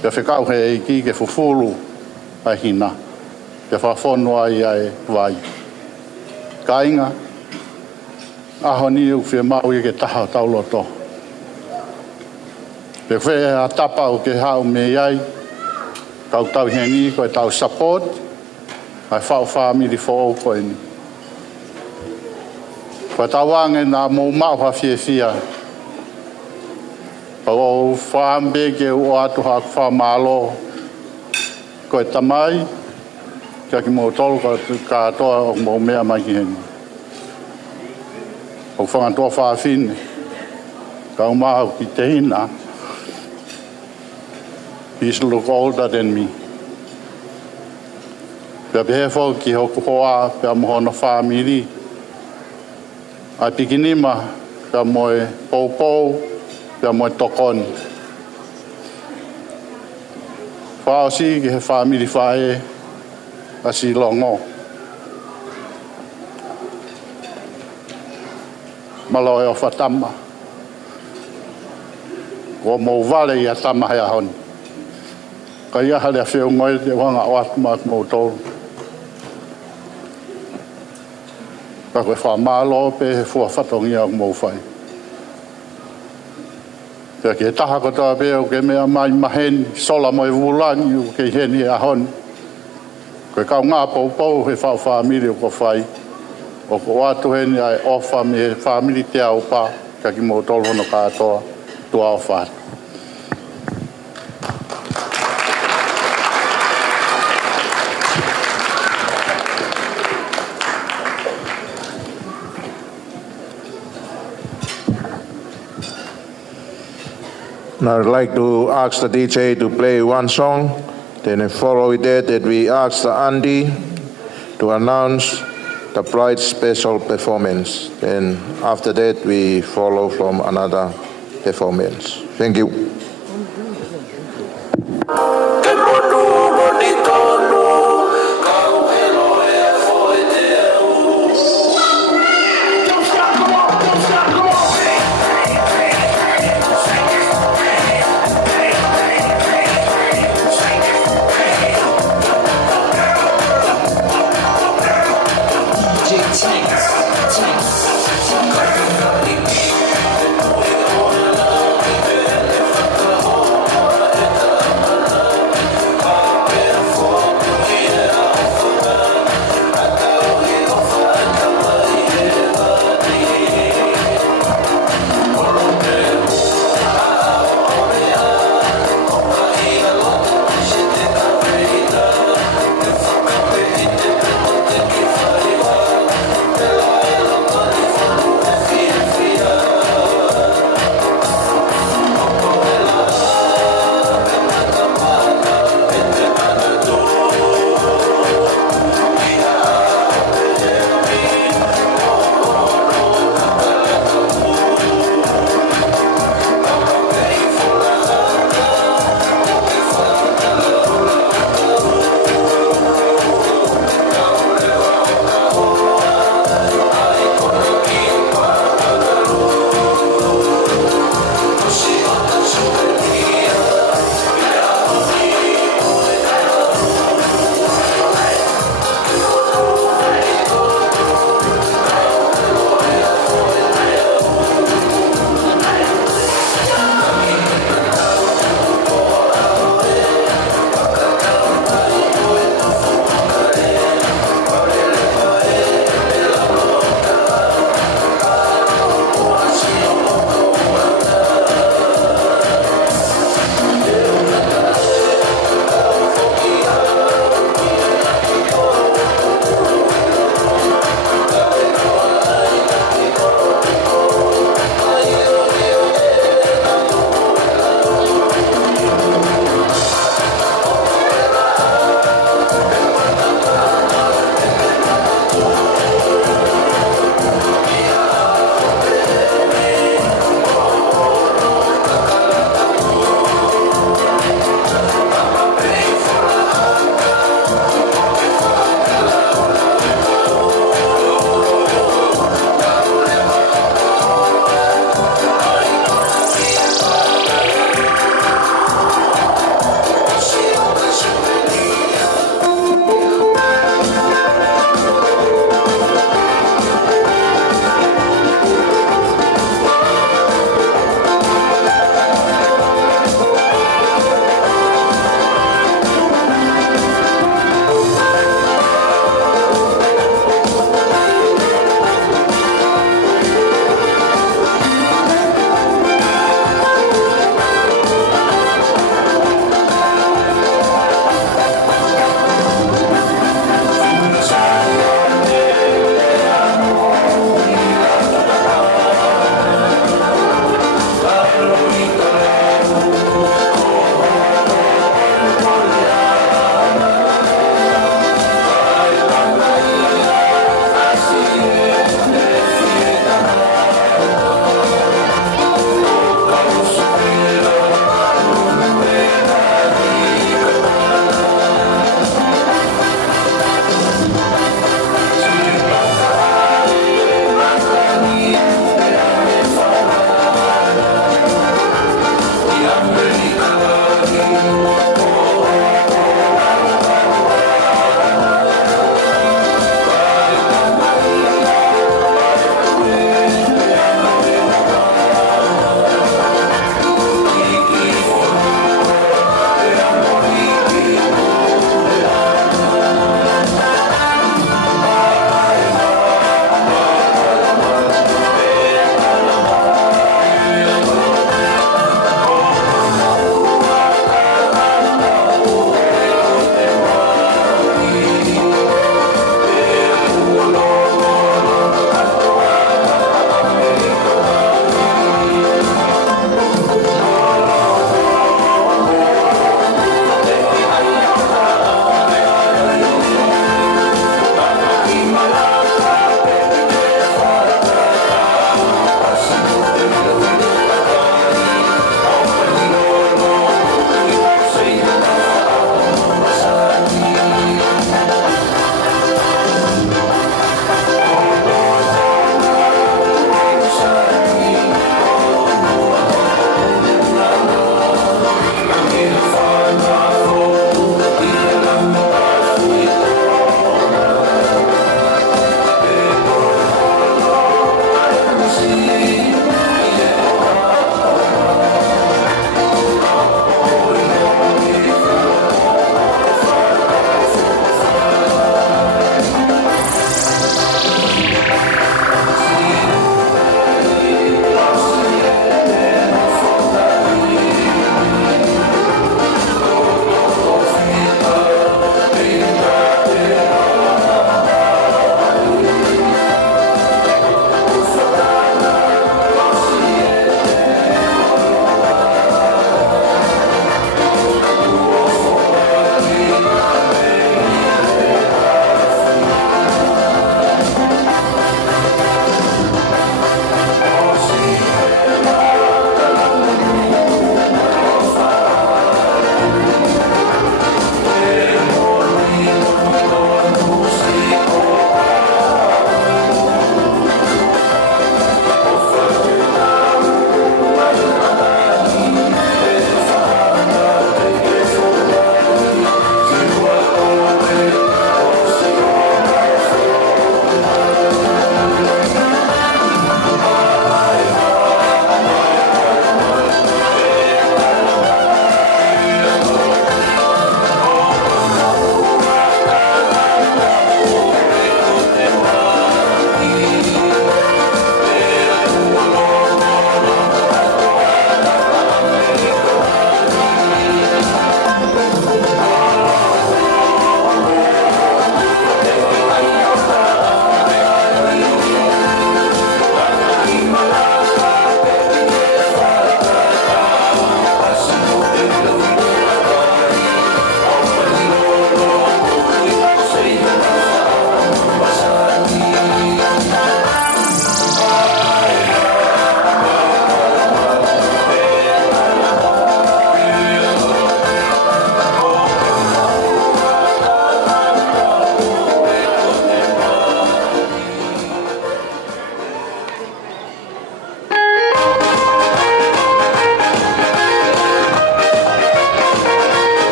Pea whekau he iki ke fufulu a hina. Pea whawhonua i e vai. Ka inga. Aho ni u whi mau i ke taha tauloto. Pe whi a tapa o ke hao me iai. Kau tau heni koe tau support. Ai whao whamiri who koe ni. Koe tau ange nā mou mau ha whia. O whaambe ke o atu ha whamalo. Koe tamai. Kia ki mou tolu ka atoa o mou mea mai ki heni. O whangatua whaafine, ka umaha ki te hina. He's look older than me. Pea behefo ki hoku hoa, pea mohona whaamiri. Ai pikinima, pea moe poupou, pea moe tokoni. Whaosi ki he whaamiri whae, a Silongo. Malo e o whatama. Ko mou vale i a tama hea honi. Ka ia hale a whiu ngoi te wanga o atu mak mou tolu. Ka koe whamalo pe he fua whatongi au mou whai. Pea ke taha kotoa pe o ke mea mai maheni, sola mo e vulangi o ke heni a honi. Koe kau ngā poupou he whao whamiri o ko whai. O ko atu heni ai ofa me family Teaupa ka ki mo tolu hono katoa tua o whātu. Now I'd like to ask the DJ to play one song, then follow with that we ask the Andy to announce the bride's special performance. Then after that, we follow from another performance. Thank you.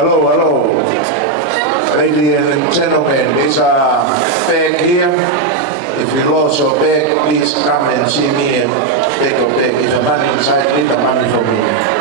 Hello, hello. Ladies and gentlemen, there's a bag here. If you lost your bag, please come and see me and take your bag. If the money inside, leave the money for me.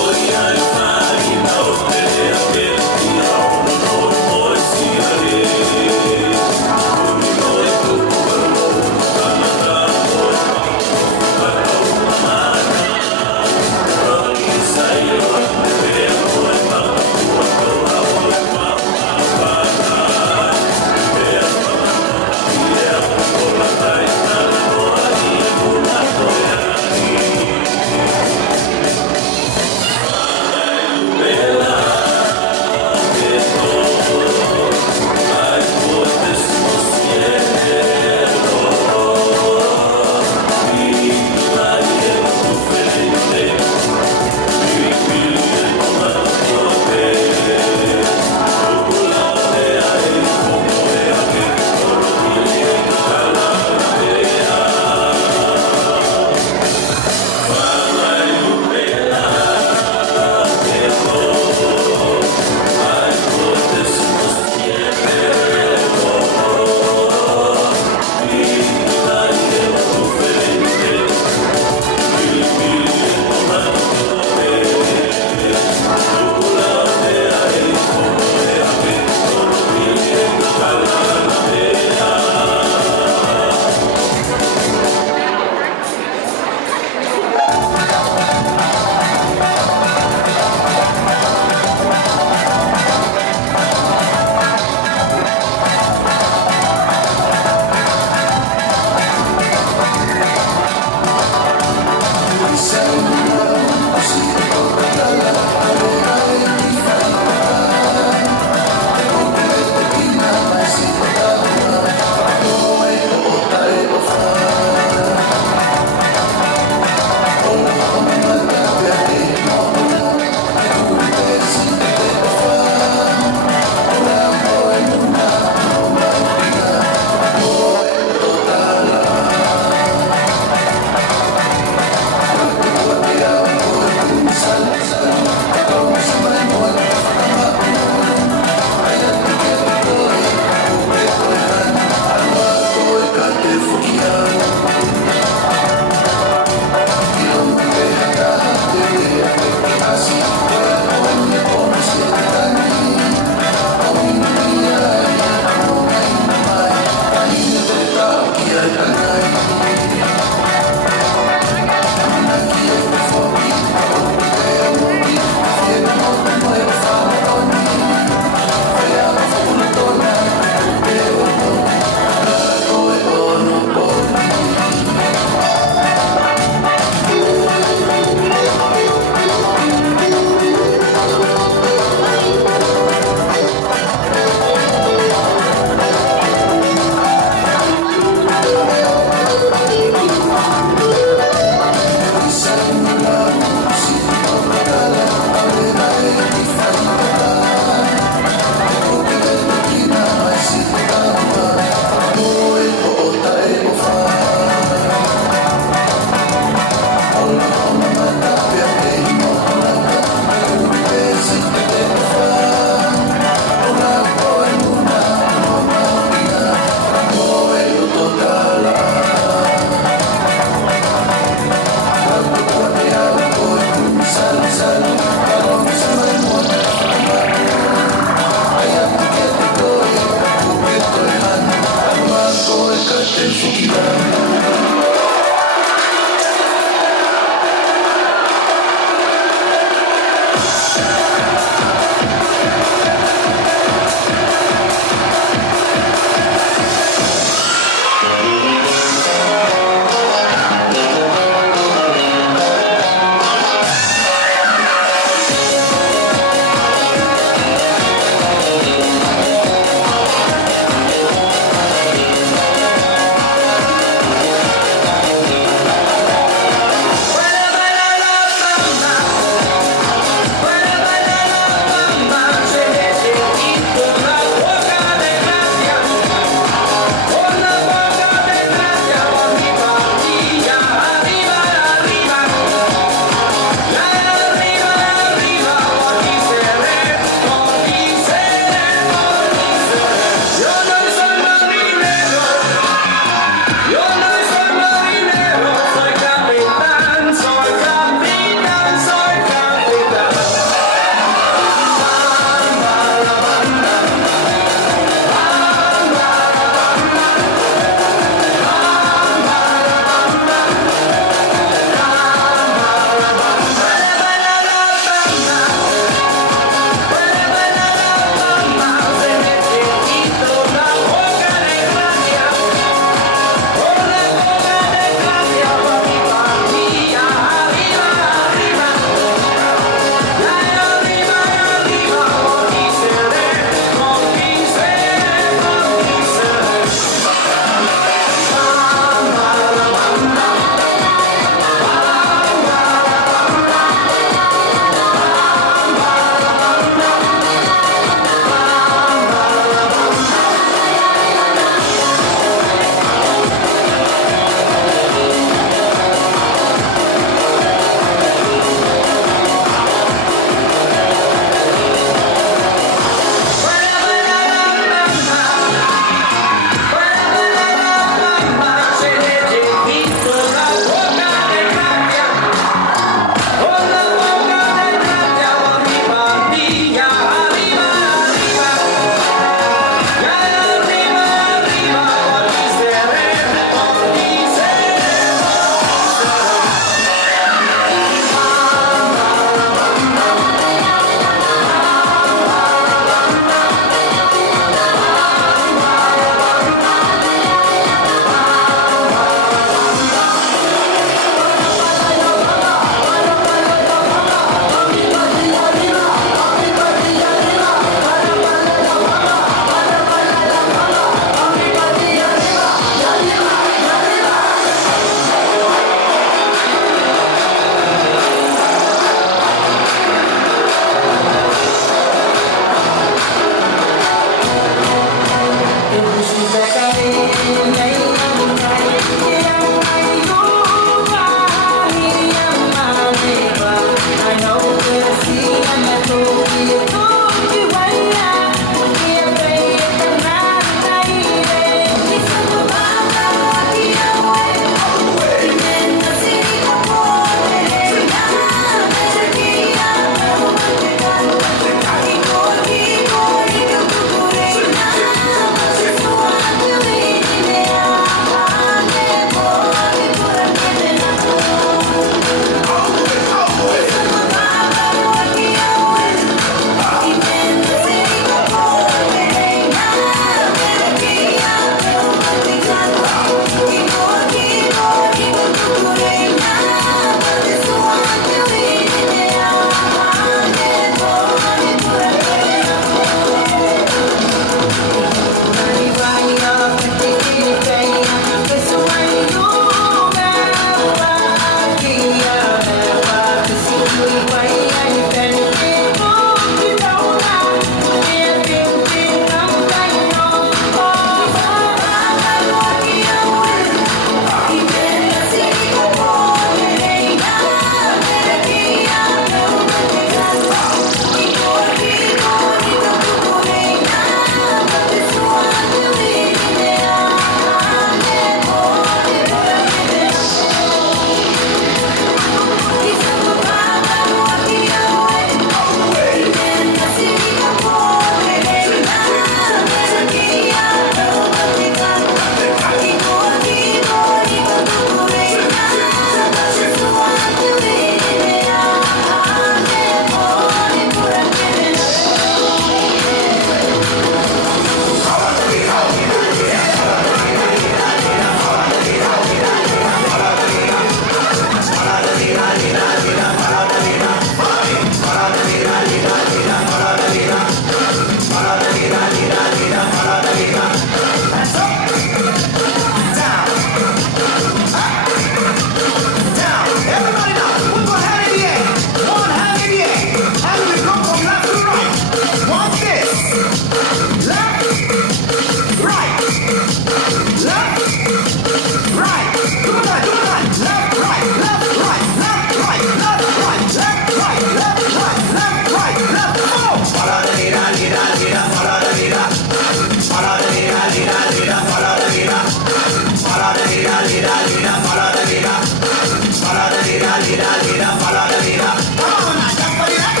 leader, leader, leader, follow the leader. Come on now, jump for the right,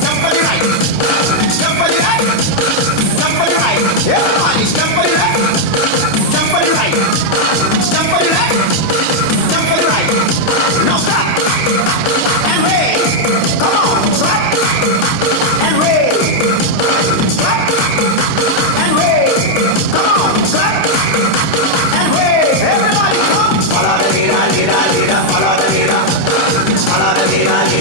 jump for the right, jump for the right, jump for the right. Everybody, jump for the left, jump for the right, jump for the left, jump for the right. No stop and wait. Come on, stop and wait. Stop and wait. Come on, stop and wait. Everybody, come. Follow the leader, leader, leader. Follow the leader. Follow the leader.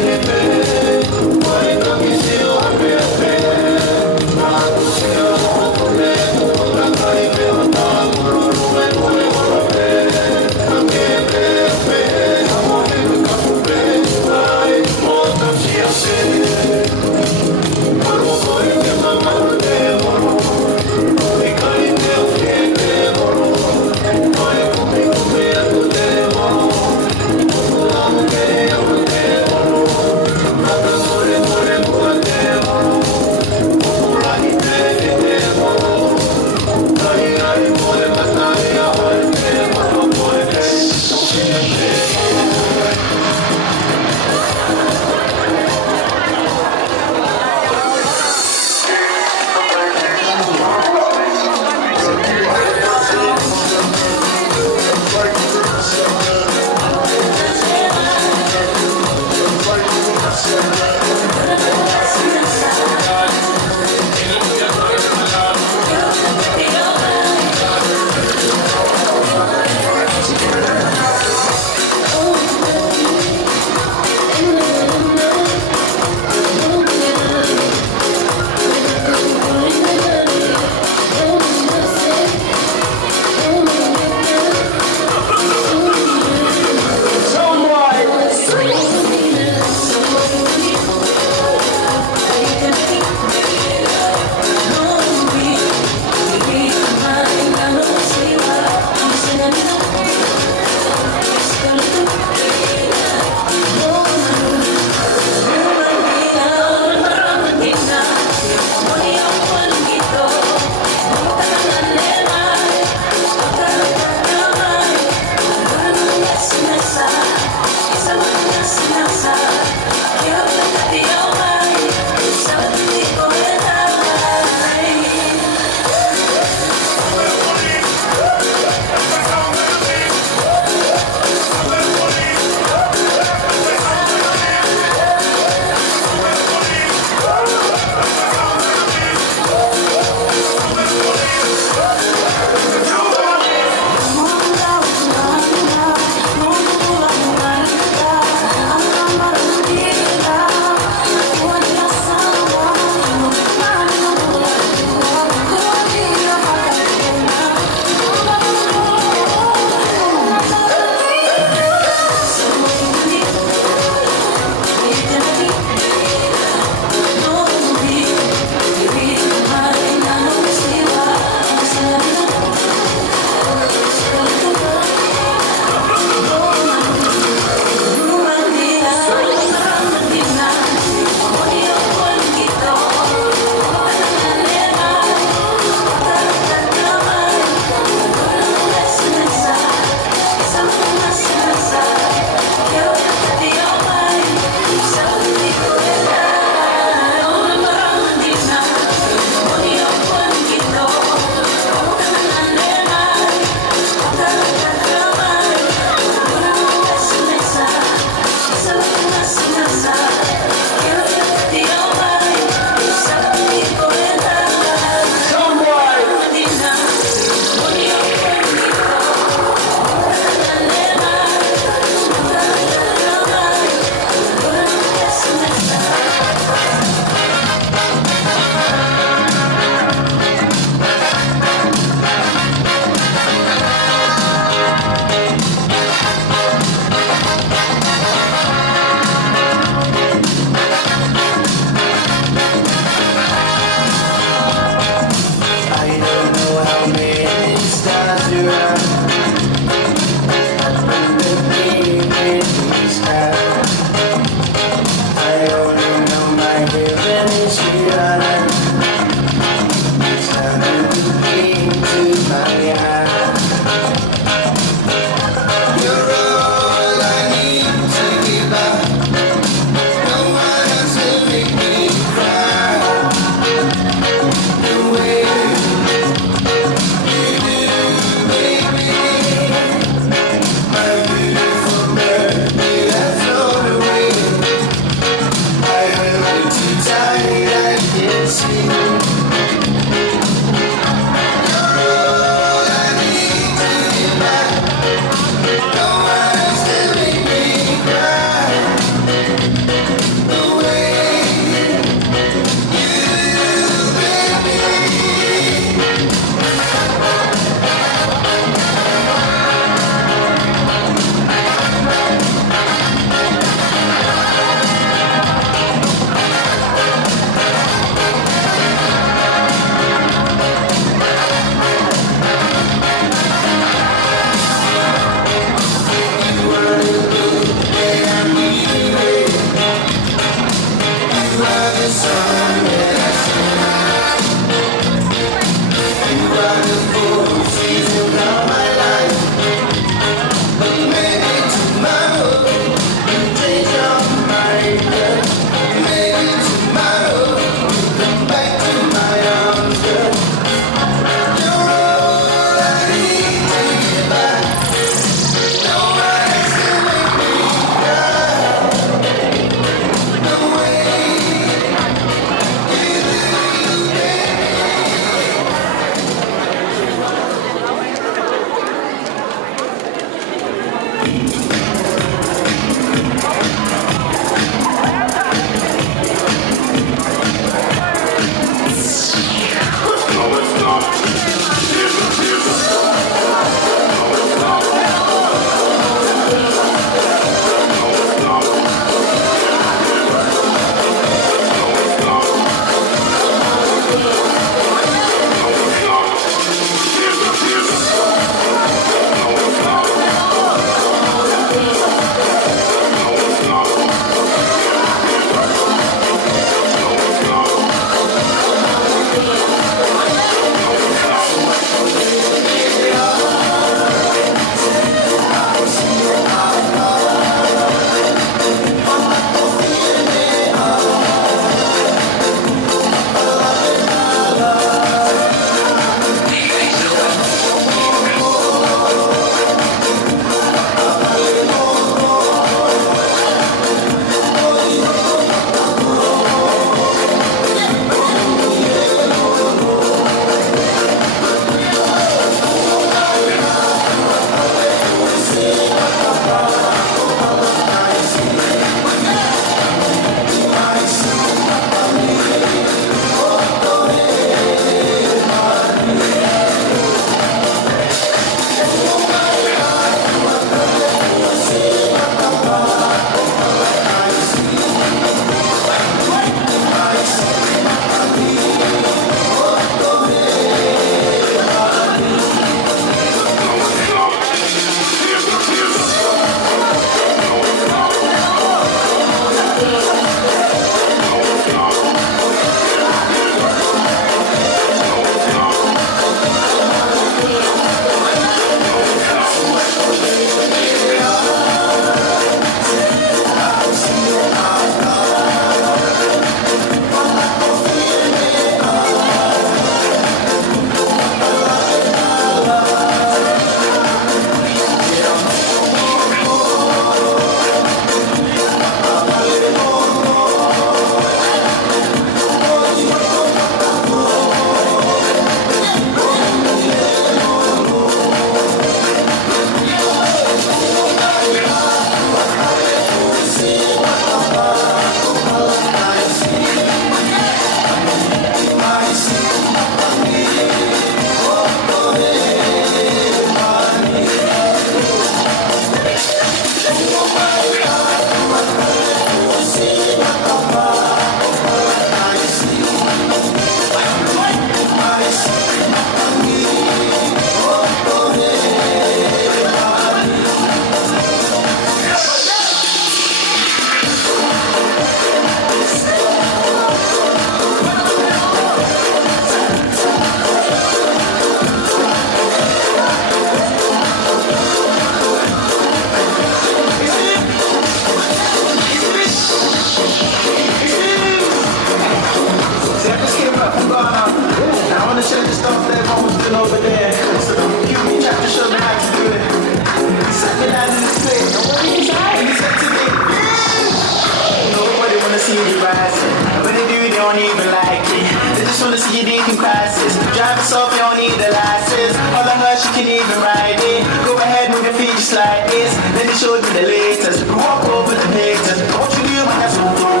see you rising. When they do, they don't even like it. They just wanna see you taking classes. Drive yourself, you don't need the license. All I know, she can even ride it. Go ahead, move your feet just like this. Then they showed me the latest. Walk over the haters. What you do, man, I zoom through.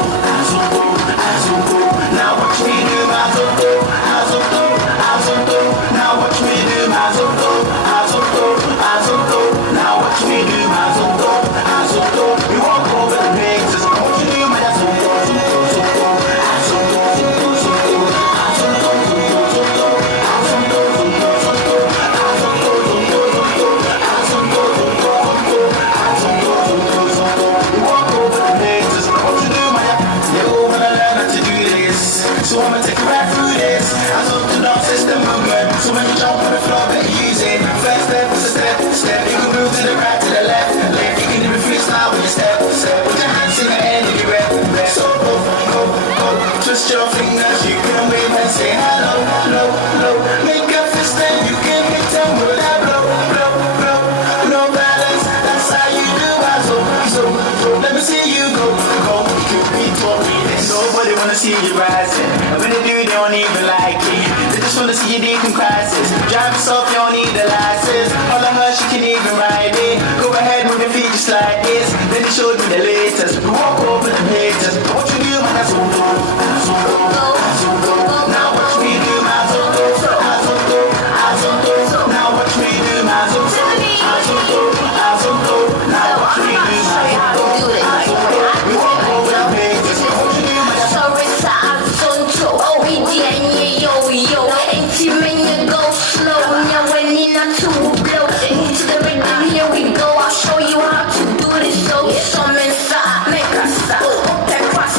Now watch me do my zoom through. Now watch me do my zoom through. Now watch me do my zoom through. You walk over the haters. What you do, man, I zoom through. So I'ma take you right through this. I took the dance system movement. So when you jump on the floor, better use it. First step is a step. You can move to the right, to the left. You can do a freestyle when you step. Put your hands in the air and you rep. So go. Twist your fingers, you can wave and say hello. Make a fist and you can hit them with that blow. No balance, that's how you do it. So let me see you go. Nobody wanna see you rising. And when they do, they don't even like it. They just wanna see you taking classes. Drive yourself, you don't need the license. All I know, she can even ride it. Go ahead, move your feet just like this. Then they showed me the latest. Walk over the haters. What you do, man, I zoom through. Now watch me do my zoom through. Now watch me do my zoom through. Now watch me do my zoom through. You walk over the haters. Show you how to do this, so some inside, make us stop. That cross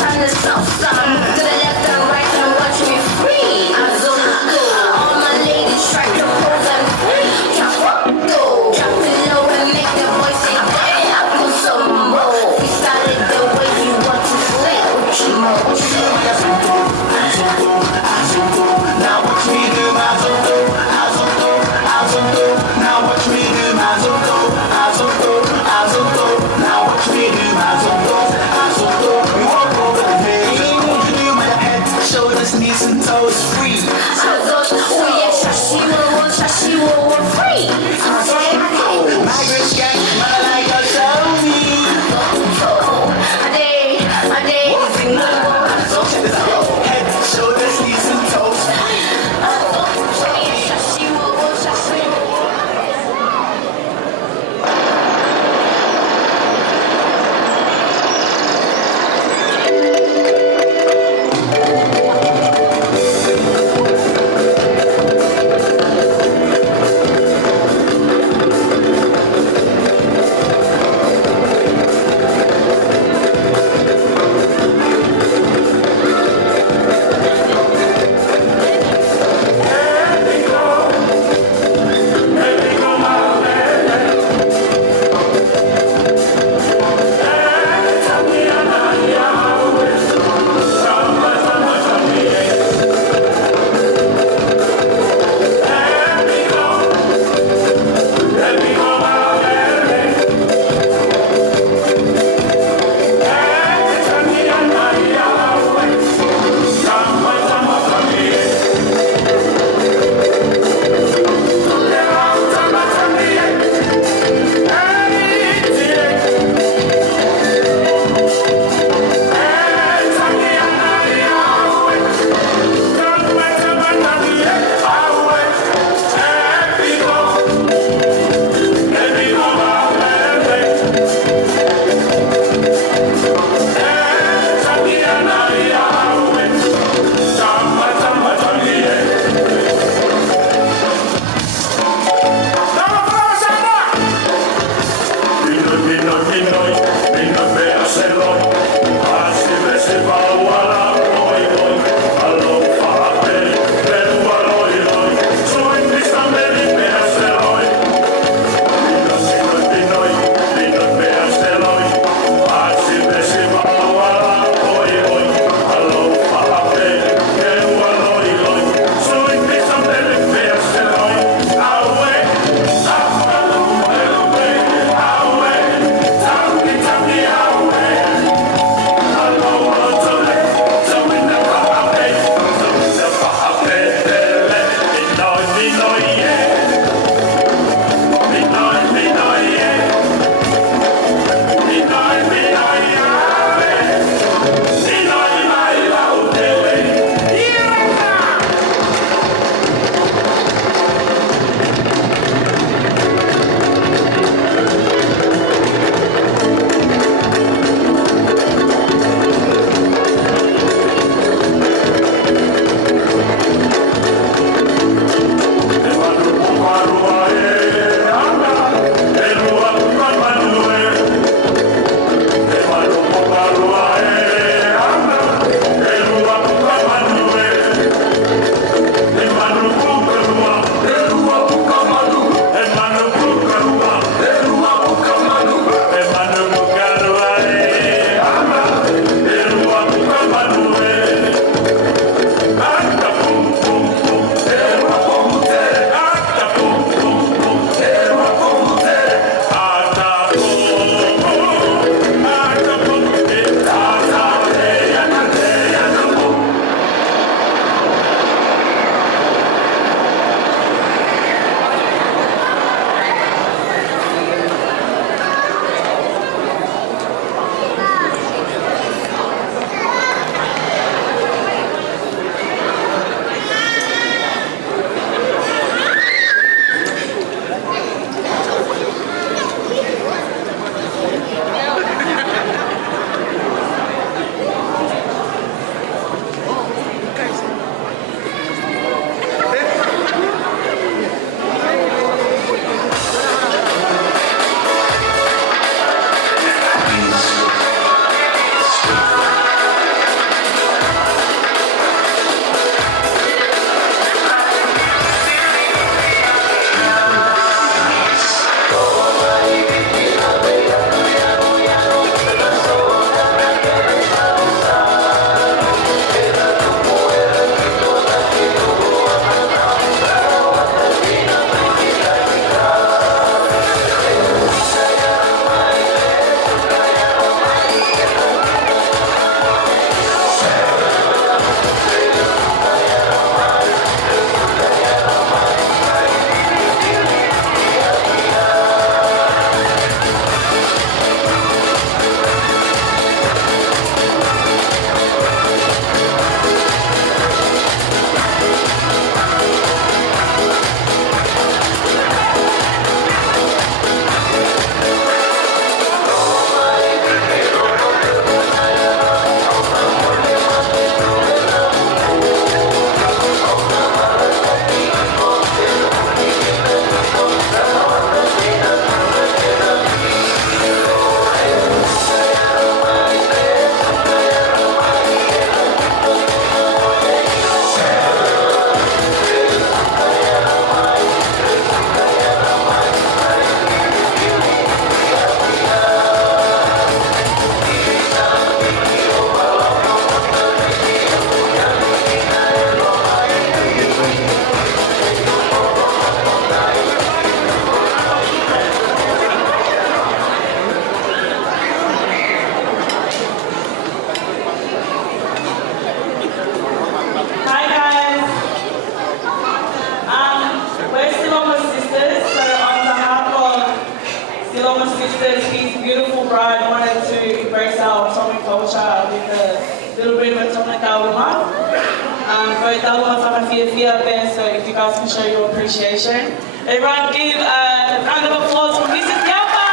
So if you guys can show your appreciation. Everyone give a round of applause for Mrs. Teaupa!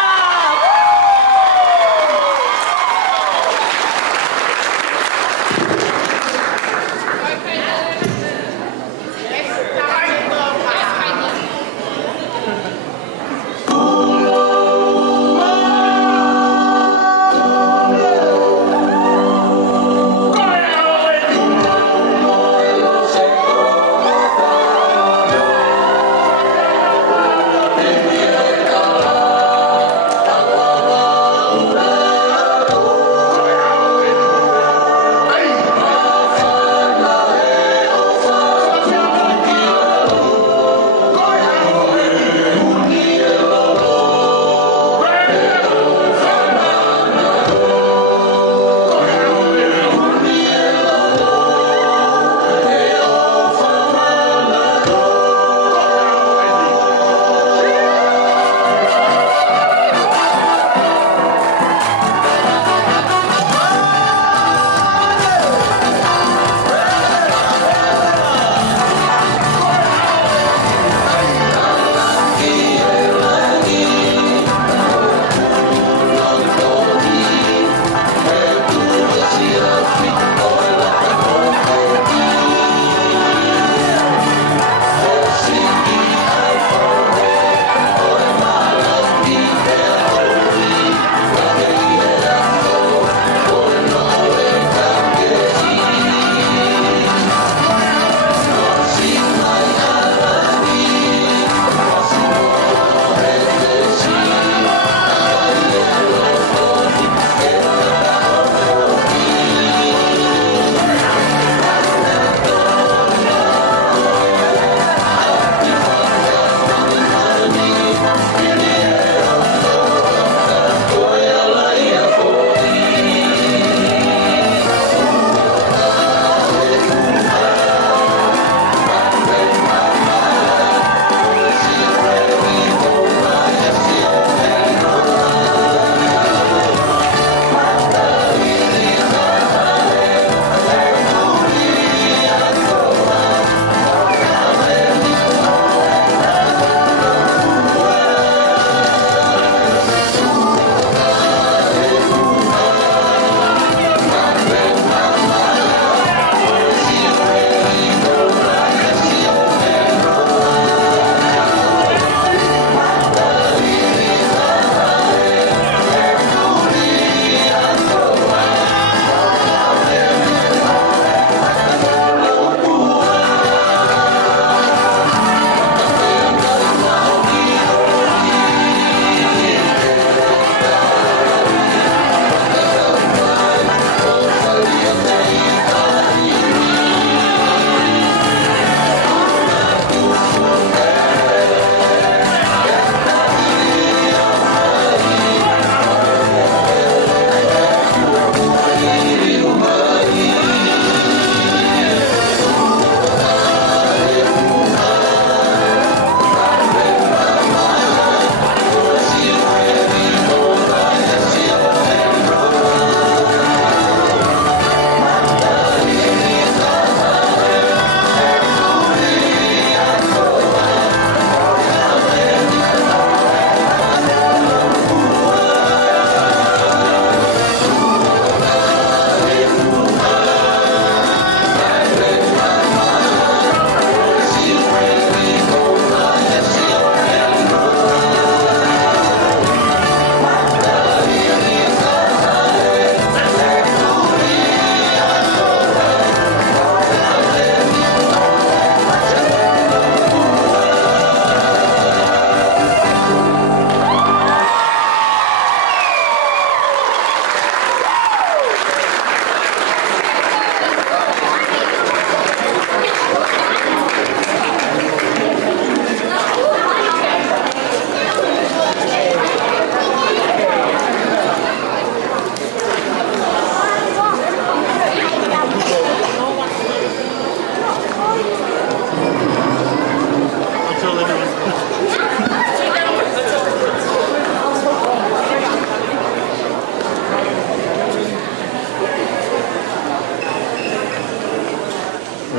Yeah.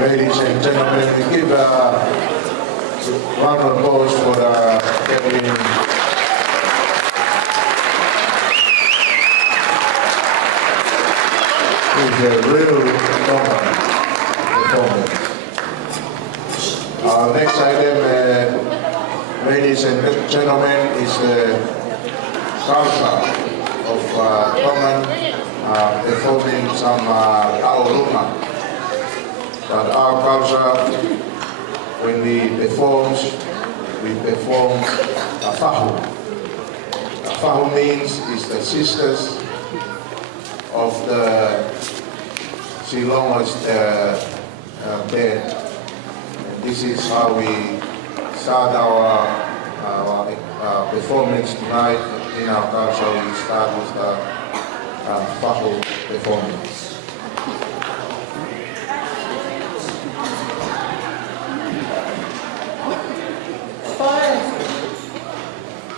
Ladies and gentlemen, we give a round of applause for Kaitlin. It's a real performance. Next item, ladies and gentlemen, is the culture of Tongan performing some taurunga. But our culture, when we perform a fahu. A fahu means is the sisters of the Silongo's bed. And this is how we start our performance tonight. In our culture, we start with the fahu performance.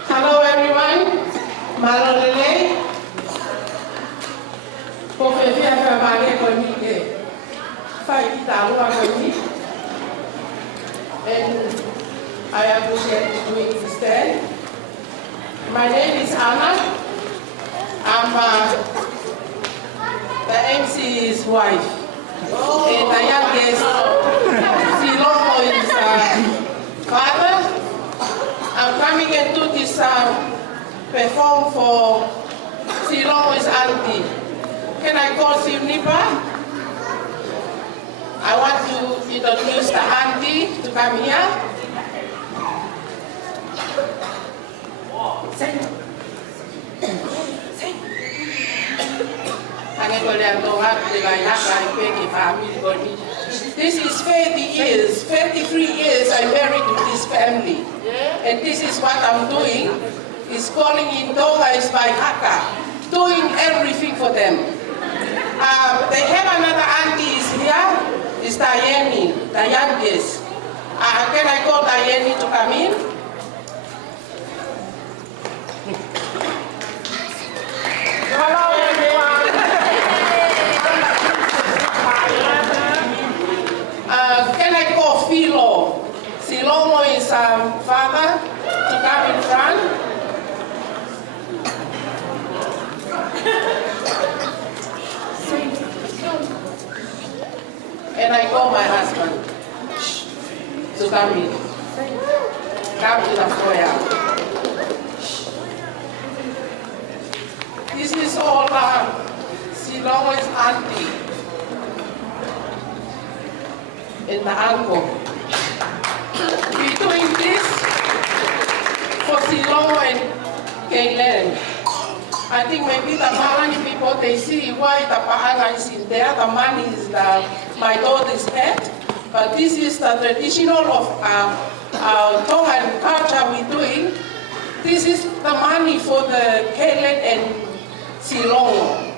Hello everyone, Malolele. Pofefia famale konike. Fai talua koni. And I appreciate you doing this stand. My name is Anna. I'm the MC's wife. And the youngest Silongo is father. I'm coming into this perform for Silongo's auntie. Can I call Simnipa? I want to introduce the auntie to come here. This is 30 years, 33 years I married to this family. And this is what I'm doing, is calling in Tonga is by Haka, doing everything for them. They have another auntie is here, is Diane, the youngest. Can I call Diane to come in? Hello everyone. Can I call Philo? Silongo is father to come in front. And I call my husband to come in. Come to the foyer. This is all Silongo's auntie and the uncle. We're doing this for Silongo and Kaitlin. I think maybe the Malani people, they see why the Pahala is in there, the money is my daughter's head. But this is the traditional of Tongan culture we're doing. This is the money for the Kaitlin and Silongo.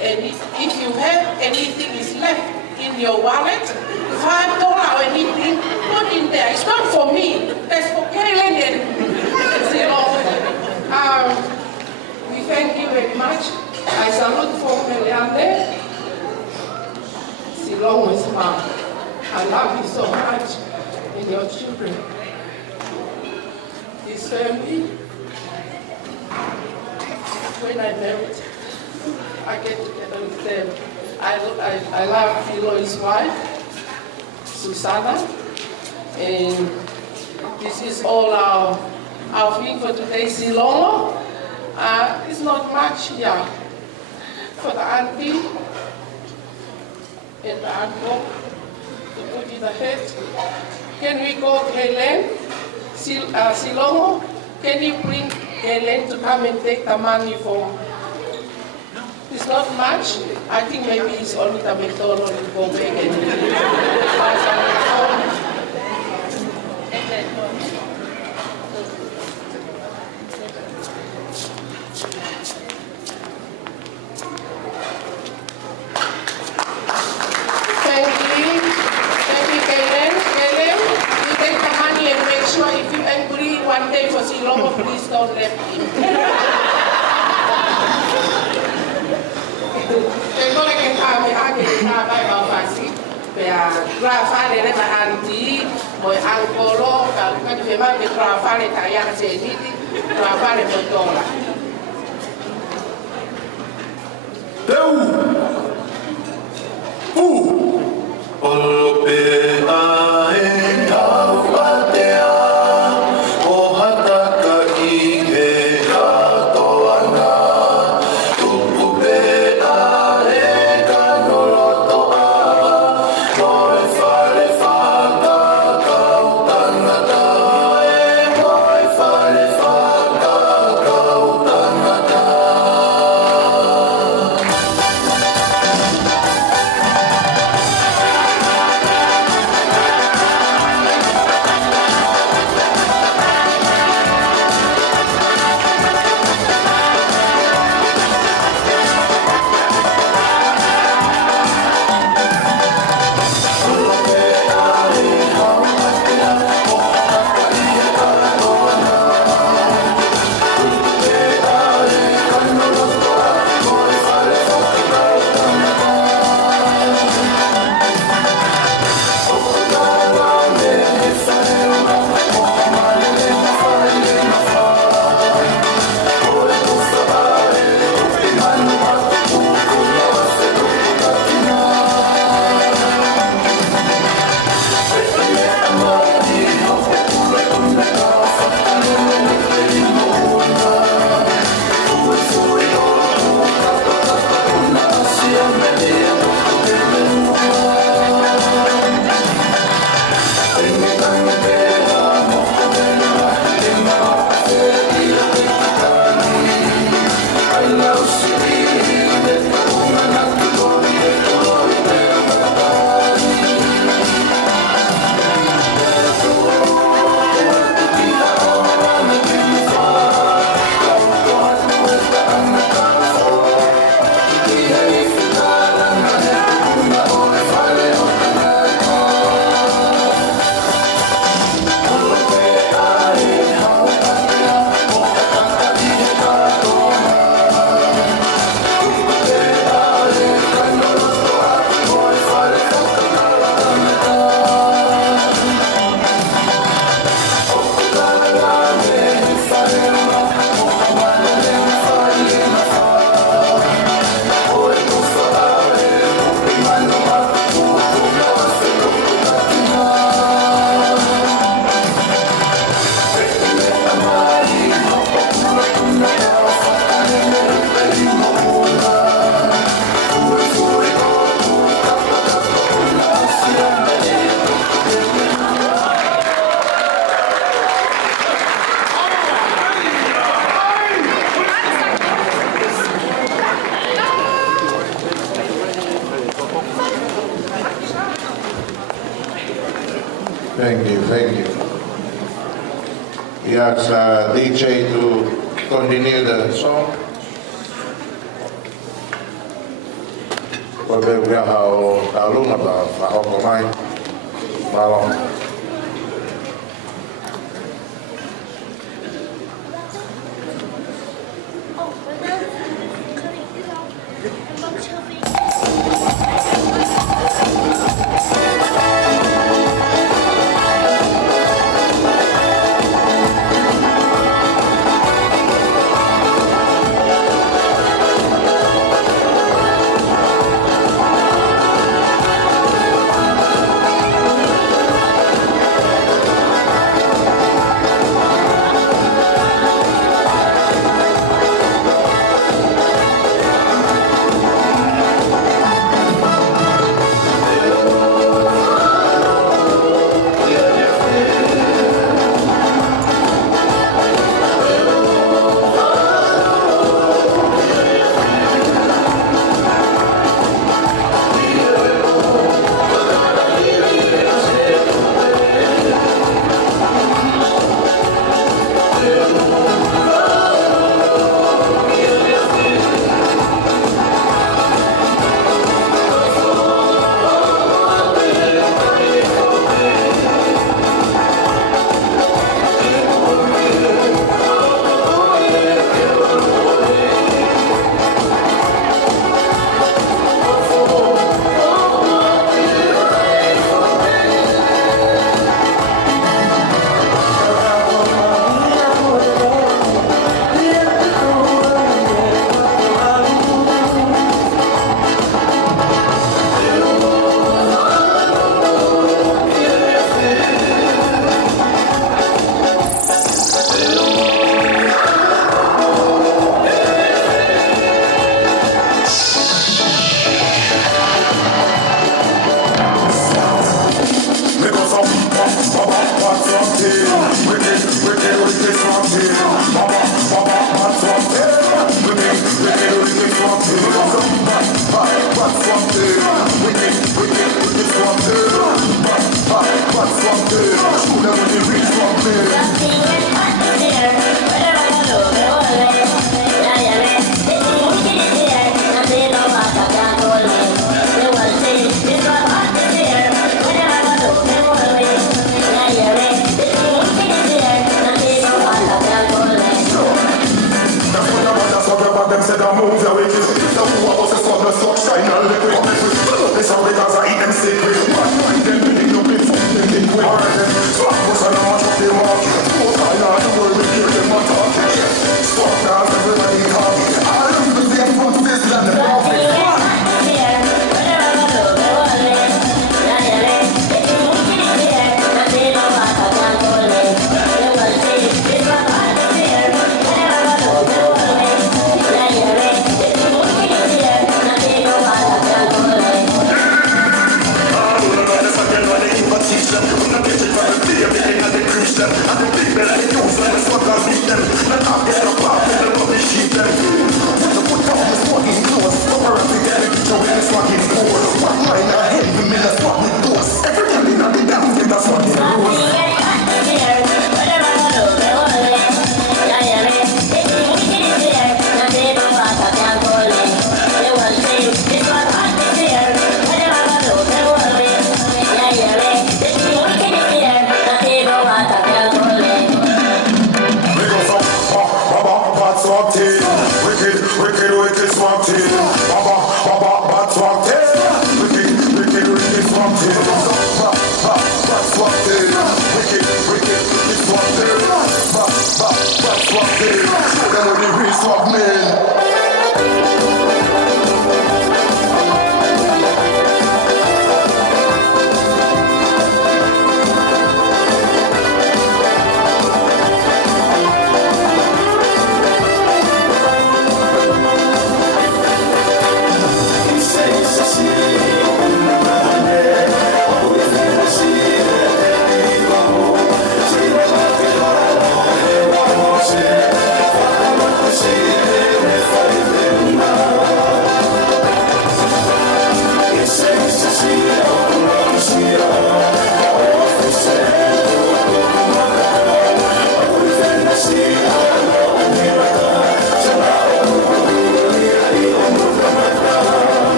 And if you have anything is left in your wallet, $5 or anything, put in there. It's not for me. That's for Kaitlin and Silongo. We thank you very much. I salute for Meliande, Silongo's mom. I love you so much and your children. This family, when I married, I get together with them. I love Philo's wife, Susanna, and this is all our thing for today. Silongo, it's not much here for the auntie and the uncle to put in the head. Can we call Kaitlin? Silongo, can you bring Kaitlin to come and take the money for? It's not much. I think maybe it's only the McDonald's and go back and buy some McDonald's. Thank you, Kaitlin. Kaitlin, you take the money and make sure if you agree one day for Silongo, please don't let him. Tengo que dejar a mi hija que está para pasar. Pea grafale le ma anti, moi ancolo, quando mi va che grafale tagliare sentiti, grafale montola. Thank you, thank you. We ask DJ to continue the song. Kwa bebu ya hao talunga ba mahoko mai malong.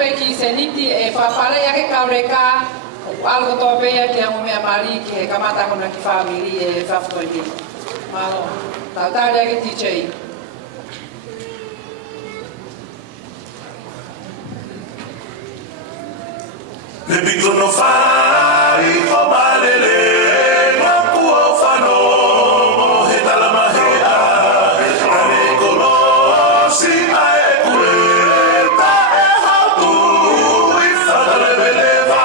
pe ki seniti e whapare ake kaureka algo tope ki a mea mari ki he kamata kona ki family e whafkoini. Malo, tautari ake teacher. Le bitono fai o malele mapu o fano he talama he a ane kolo si ae kule ta e hatu I fadale beleva.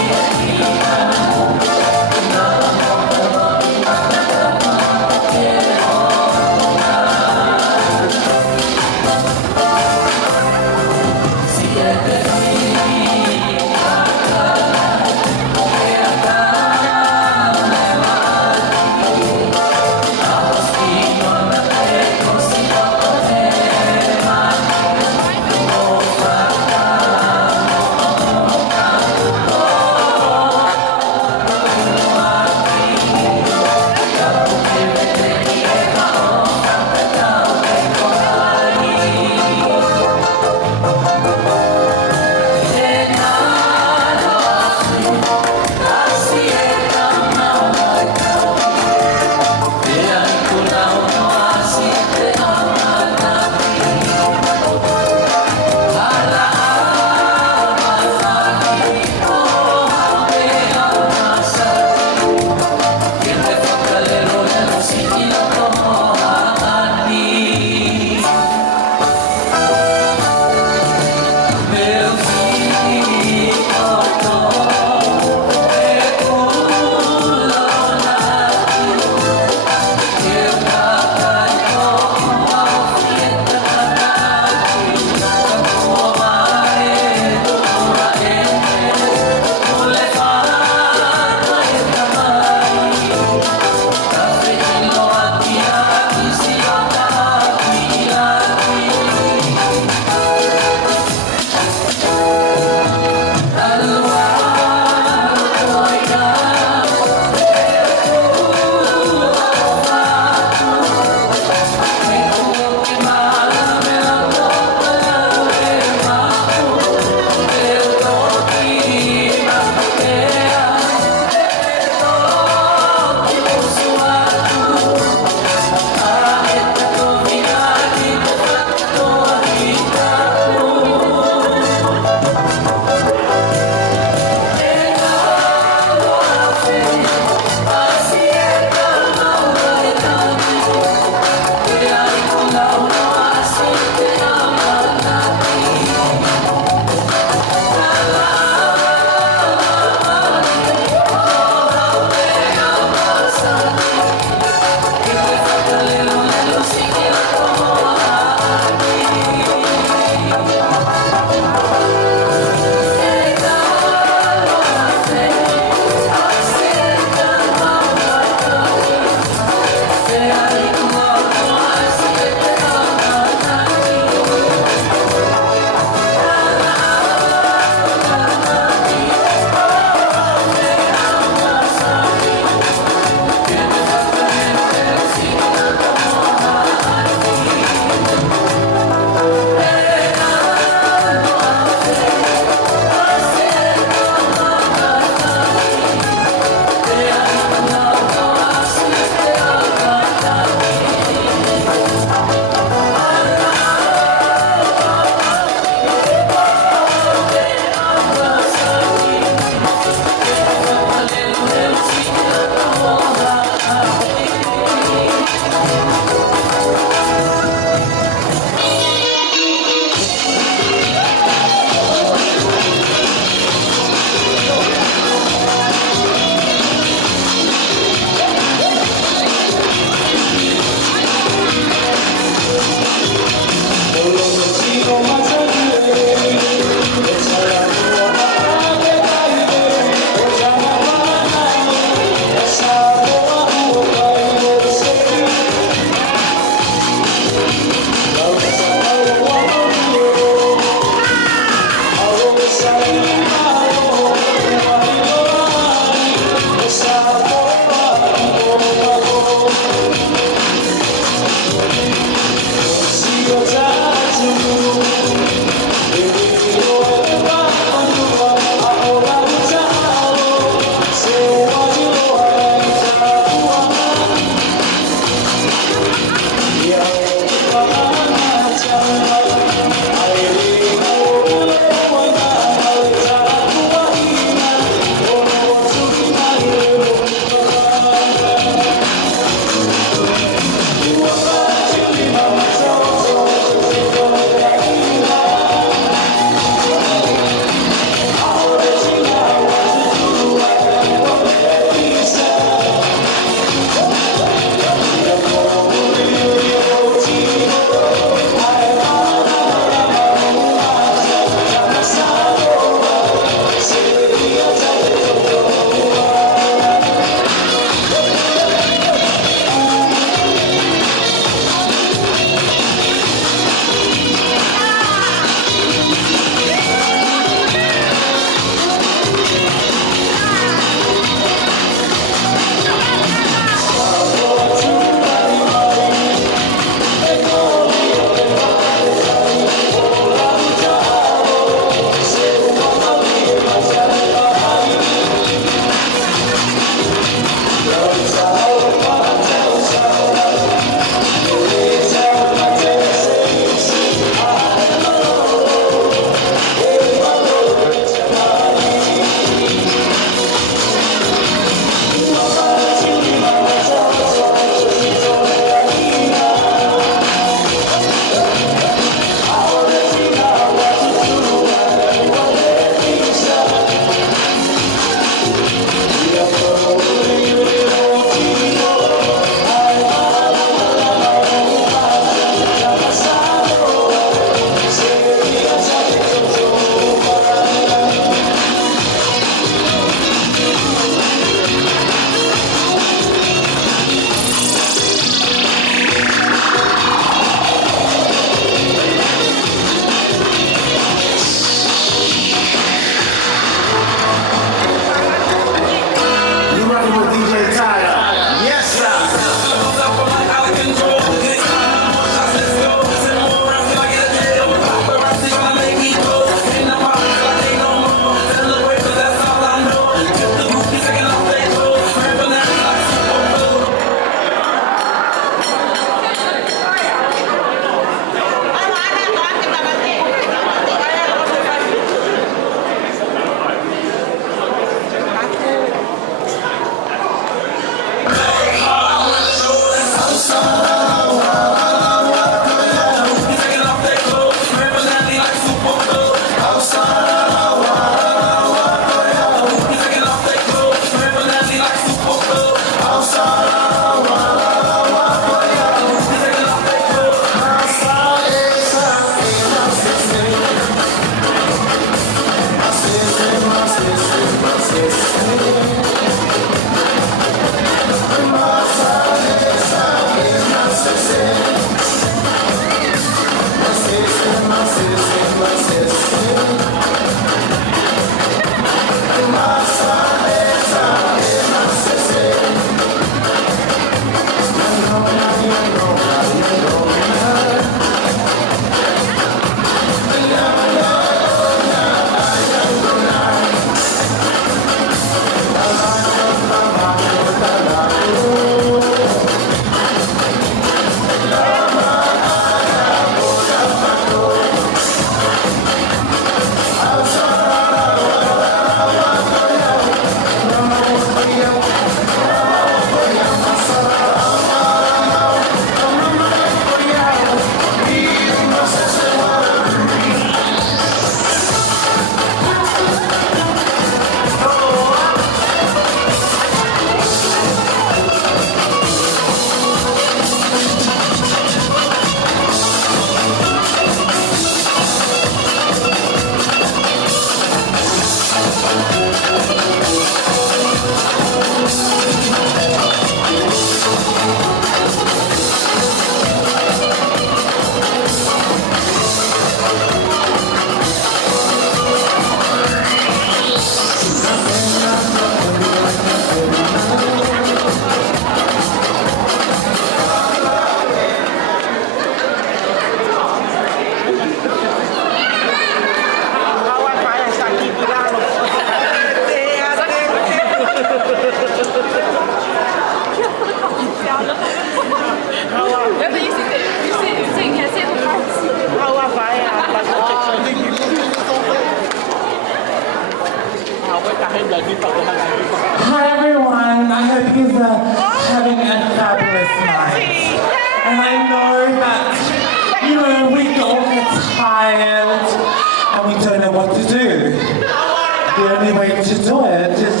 way to do it is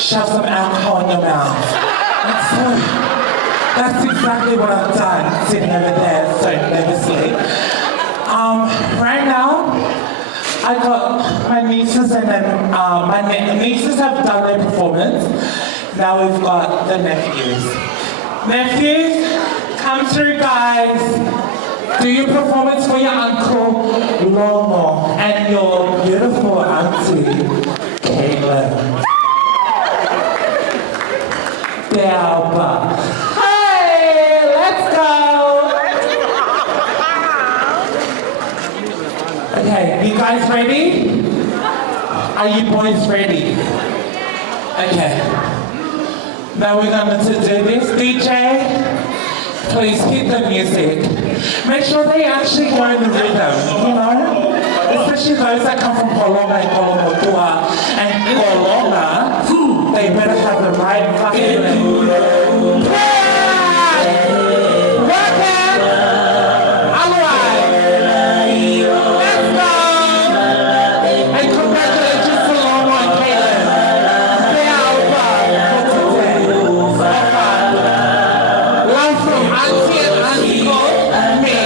shove some alcohol in your mouth. That's exactly what I've done, sitting over there so nervously. Right now, I got my nieces and then my nieces have done their performance. Now we've got the nephews. Nephews, come through, guys. Do your performance for your uncle Longo and your beautiful auntie Kaitlin Teaupa. Hey, let's go. Okay, you guys ready? Are you boys ready? Okay. Now we're going to do this. DJ, please hit the music. Make sure they actually go in the rhythm, you know? Especially those that come from Polonga and Kolomotua and Kolonga, they better have the right fucking rhythm. Work it! Alright! Let's go! And congratulations to Silongo and Kaitlin. They are over for today. Love from Auntie and Uncle, me.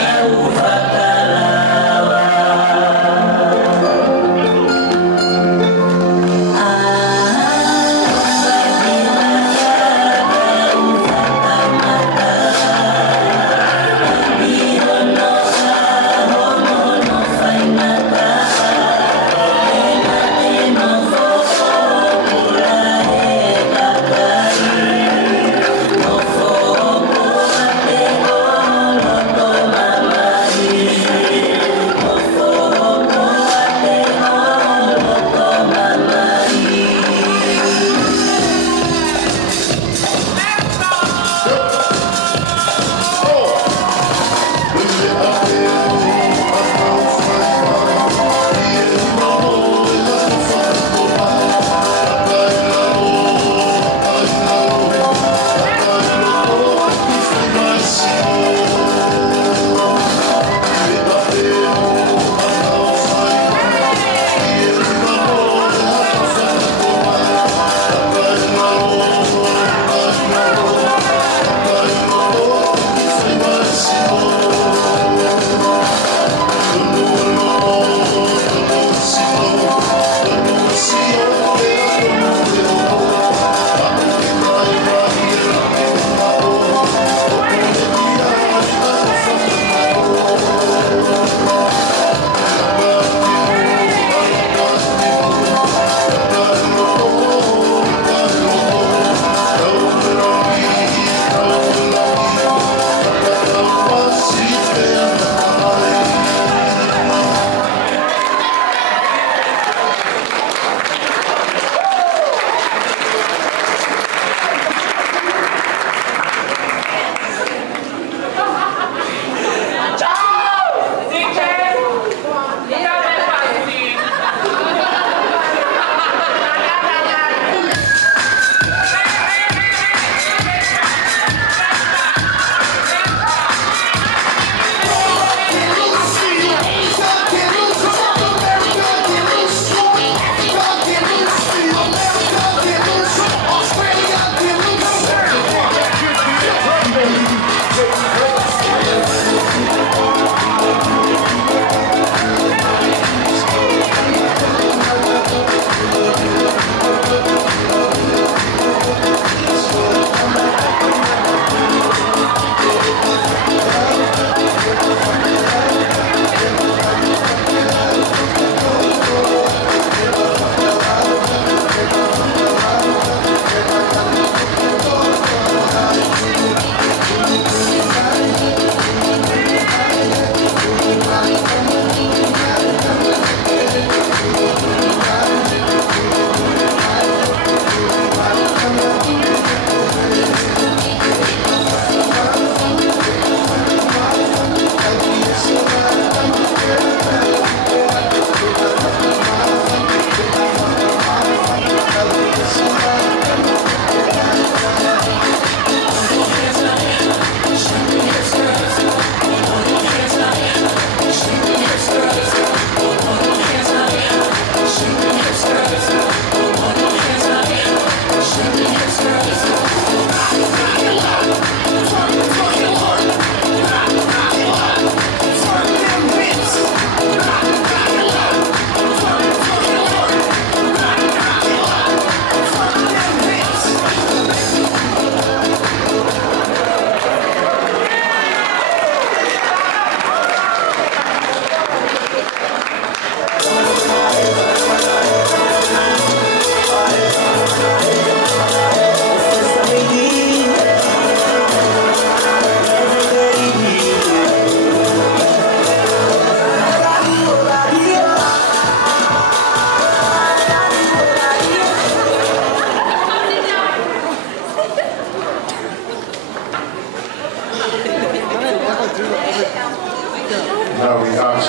Now we ask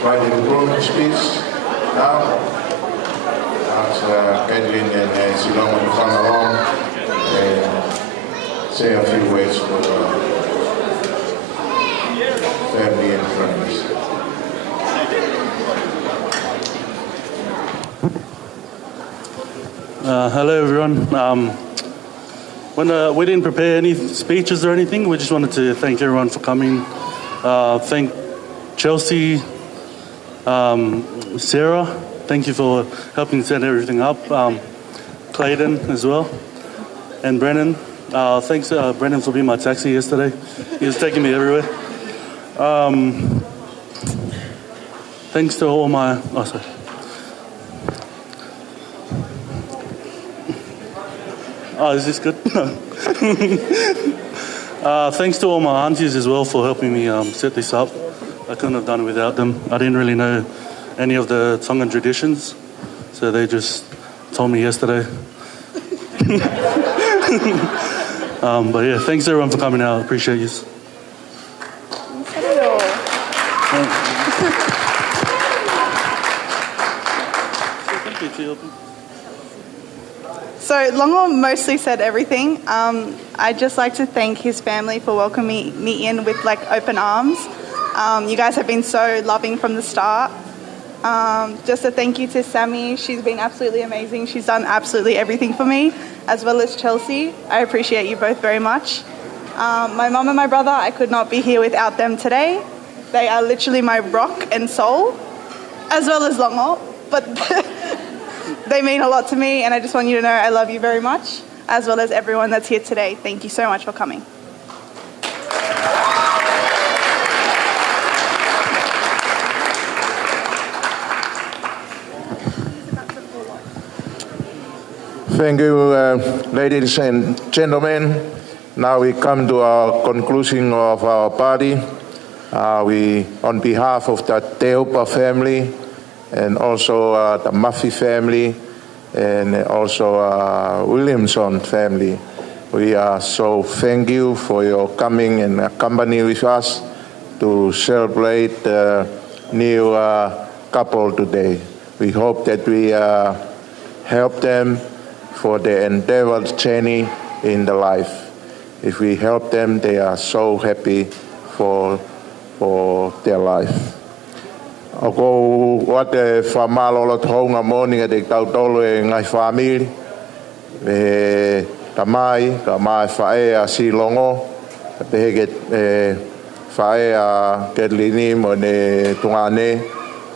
Bride and Groom to speak. Now, ask Kaitlin and Silongo to come along and say a few words for the family and friends. Hello everyone. We didn't prepare any speeches or anything. We just wanted to thank everyone for coming. Thank Chelsea, Sarah, thank you for helping set everything up. Clayton as well, and Brennan. Thanks Brennan for being my taxi yesterday. He was taking me everywhere. Thanks to all my, is this good? Thanks to all my aunties as well for helping me set this up. I couldn't have done it without them. I didn't really know any of the Tongan traditions, so they just told me yesterday. But yeah, thanks everyone for coming out. I appreciate you. So Longo mostly said everything. I'd just like to thank his family for welcoming me in with like open arms. You guys have been so loving from the start. Just a thank you to Sammy. She's been absolutely amazing. She's done absolutely everything for me, as well as Chelsea. I appreciate you both very much. My mum and my brother, I could not be here without them today. They are literally my rock and soul, as well as Longo. But they mean a lot to me, and I just want you to know I love you very much, as well as everyone that's here today. Thank you so much for coming. Thank you, ladies and gentlemen. Now we come to our conclusion of our party. We, on behalf of the Teaupa family, and also the Murphy family, and also Williamson family, we are so thank you for your coming and accompany with us to celebrate the new couple today. We hope that we help them for their endeavor journey in the life. If we help them, they are so happy for their life. Ako wate whamalolo tohonga morning at tautolo e ngai whamiri. Me ka mai whae a Silongo. Ka peheke whae a Kaitlin mo ne tungane.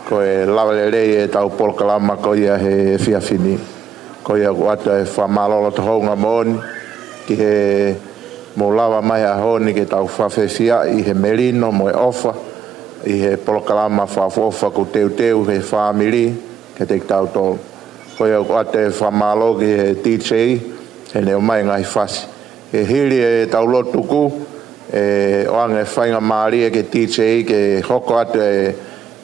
Ko e lawalere e tau polkalama ko ia he whiawhini. Ko ia wate whamalolo tohonga morning. Ki he mo lawa mai a honi ke tau whawhewhia I he merino mo e ofa. I he polokalama whafofa ko teu he whamiri ke te tau tō. Ko ia wate whamalo ki he DJ he neo mai ngai whasi. He hiri e tau lotuku e oange whainga maari ke DJ ke hoko ate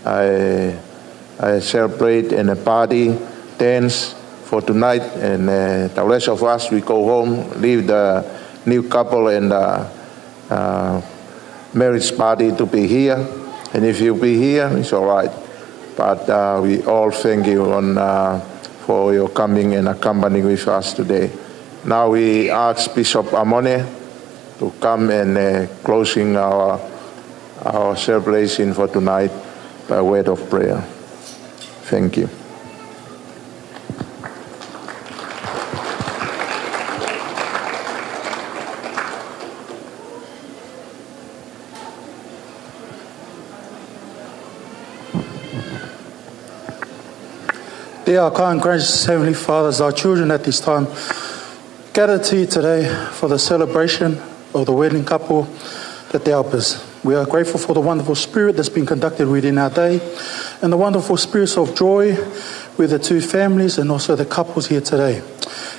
I celebrate and a party dance for tonight, and the rest of us we go home, leave the new couple and marriage party to be here. And if you be here, it's all right. But we all thank you for your coming and accompanying with us today. Now we ask Bishop Amone to come and closing our celebration for tonight by word of prayer. Thank you. Dear our kind, gracious Heavenly Fathers, our children at this time gathered to you today for the celebration of the wedding couple, the Teupas. We are grateful for the wonderful spirit that's been conducted within our day and the wonderful spirits of joy with the two families and also the couples here today.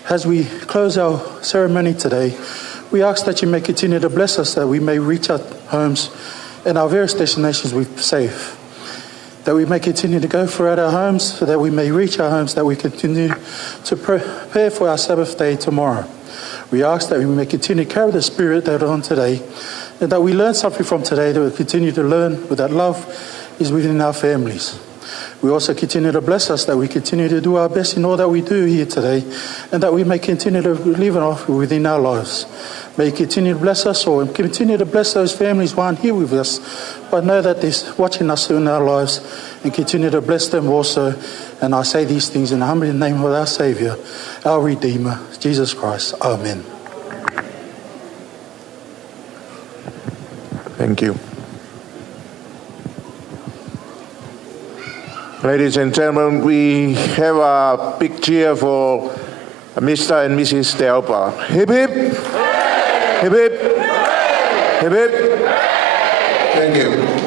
As we close our ceremony today, we ask that you may continue to bless us, that we may reach our homes and our various destinations with safe. That we may continue to go throughout our homes, so that we may reach our homes, that we continue to prepare for our Sabbath day tomorrow. We ask that we may continue to carry the spirit that on today, and that we learn something from today, that we continue to learn with that love is within our families. We also continue to bless us, that we continue to do our best in all that we do here today, and that we may continue to live off within our lives. May you continue to bless us all, and continue to bless those families who aren't here with us, but know that they're watching us in our lives, and continue to bless them also. And I say these things in the humble name of our Saviour, our Redeemer, Jesus Christ. Amen. Thank you. Ladies and gentlemen, we have a big cheer for Mr. and Mrs. Teaupa. Hip hip! Hip hip! Hip hip! Thank you.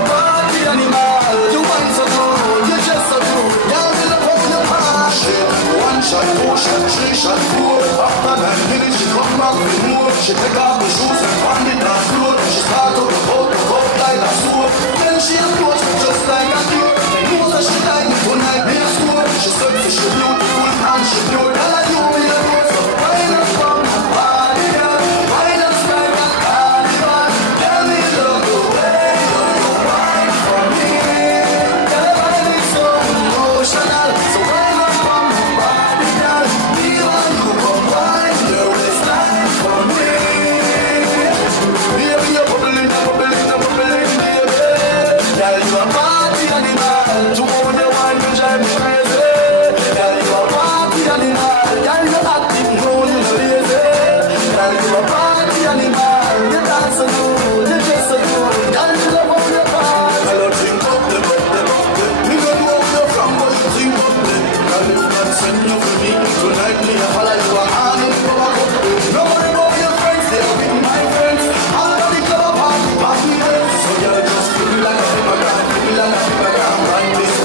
a party animal. You want so good, you just so good. Girl, me love how you party. One shot, two shot, three shot, four. After 9 minutes, she come back with more. She take off the shoes and pound it on the floor. She start up the boat like a sword. Then she approach me just like a cure. I know that she like me tonight, me a score. She said she beautiful and she pure. Girl, I do me a rose, so why not come and party, girl? Why not strike a carnival? Tell me love the way you wine for me. Girl, I find it so emotional. So why not come and party, girl? Me and you come wine your waistline for me. Baby, you're bubbling, bubbling, bubbling, baby. Girl, you a party animal. Tomorrow you wine, you drive me crazy. Girl, you a party animal. Girl, you active, no, you no lazy. Girl, you a party animal. You dance so good, you dress so good. Girl, you love how you party. Girl, you drink up the, me don't know where you're from, but you drink up the. Girl, if God send you for me tonight, me a follow you a hand in the back up. No worry about your friends, they are with my friends. All of the club party, party friends. So girl, just feel like a immigrant, feel like a immigrant. Run this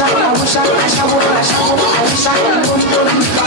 wish I could move.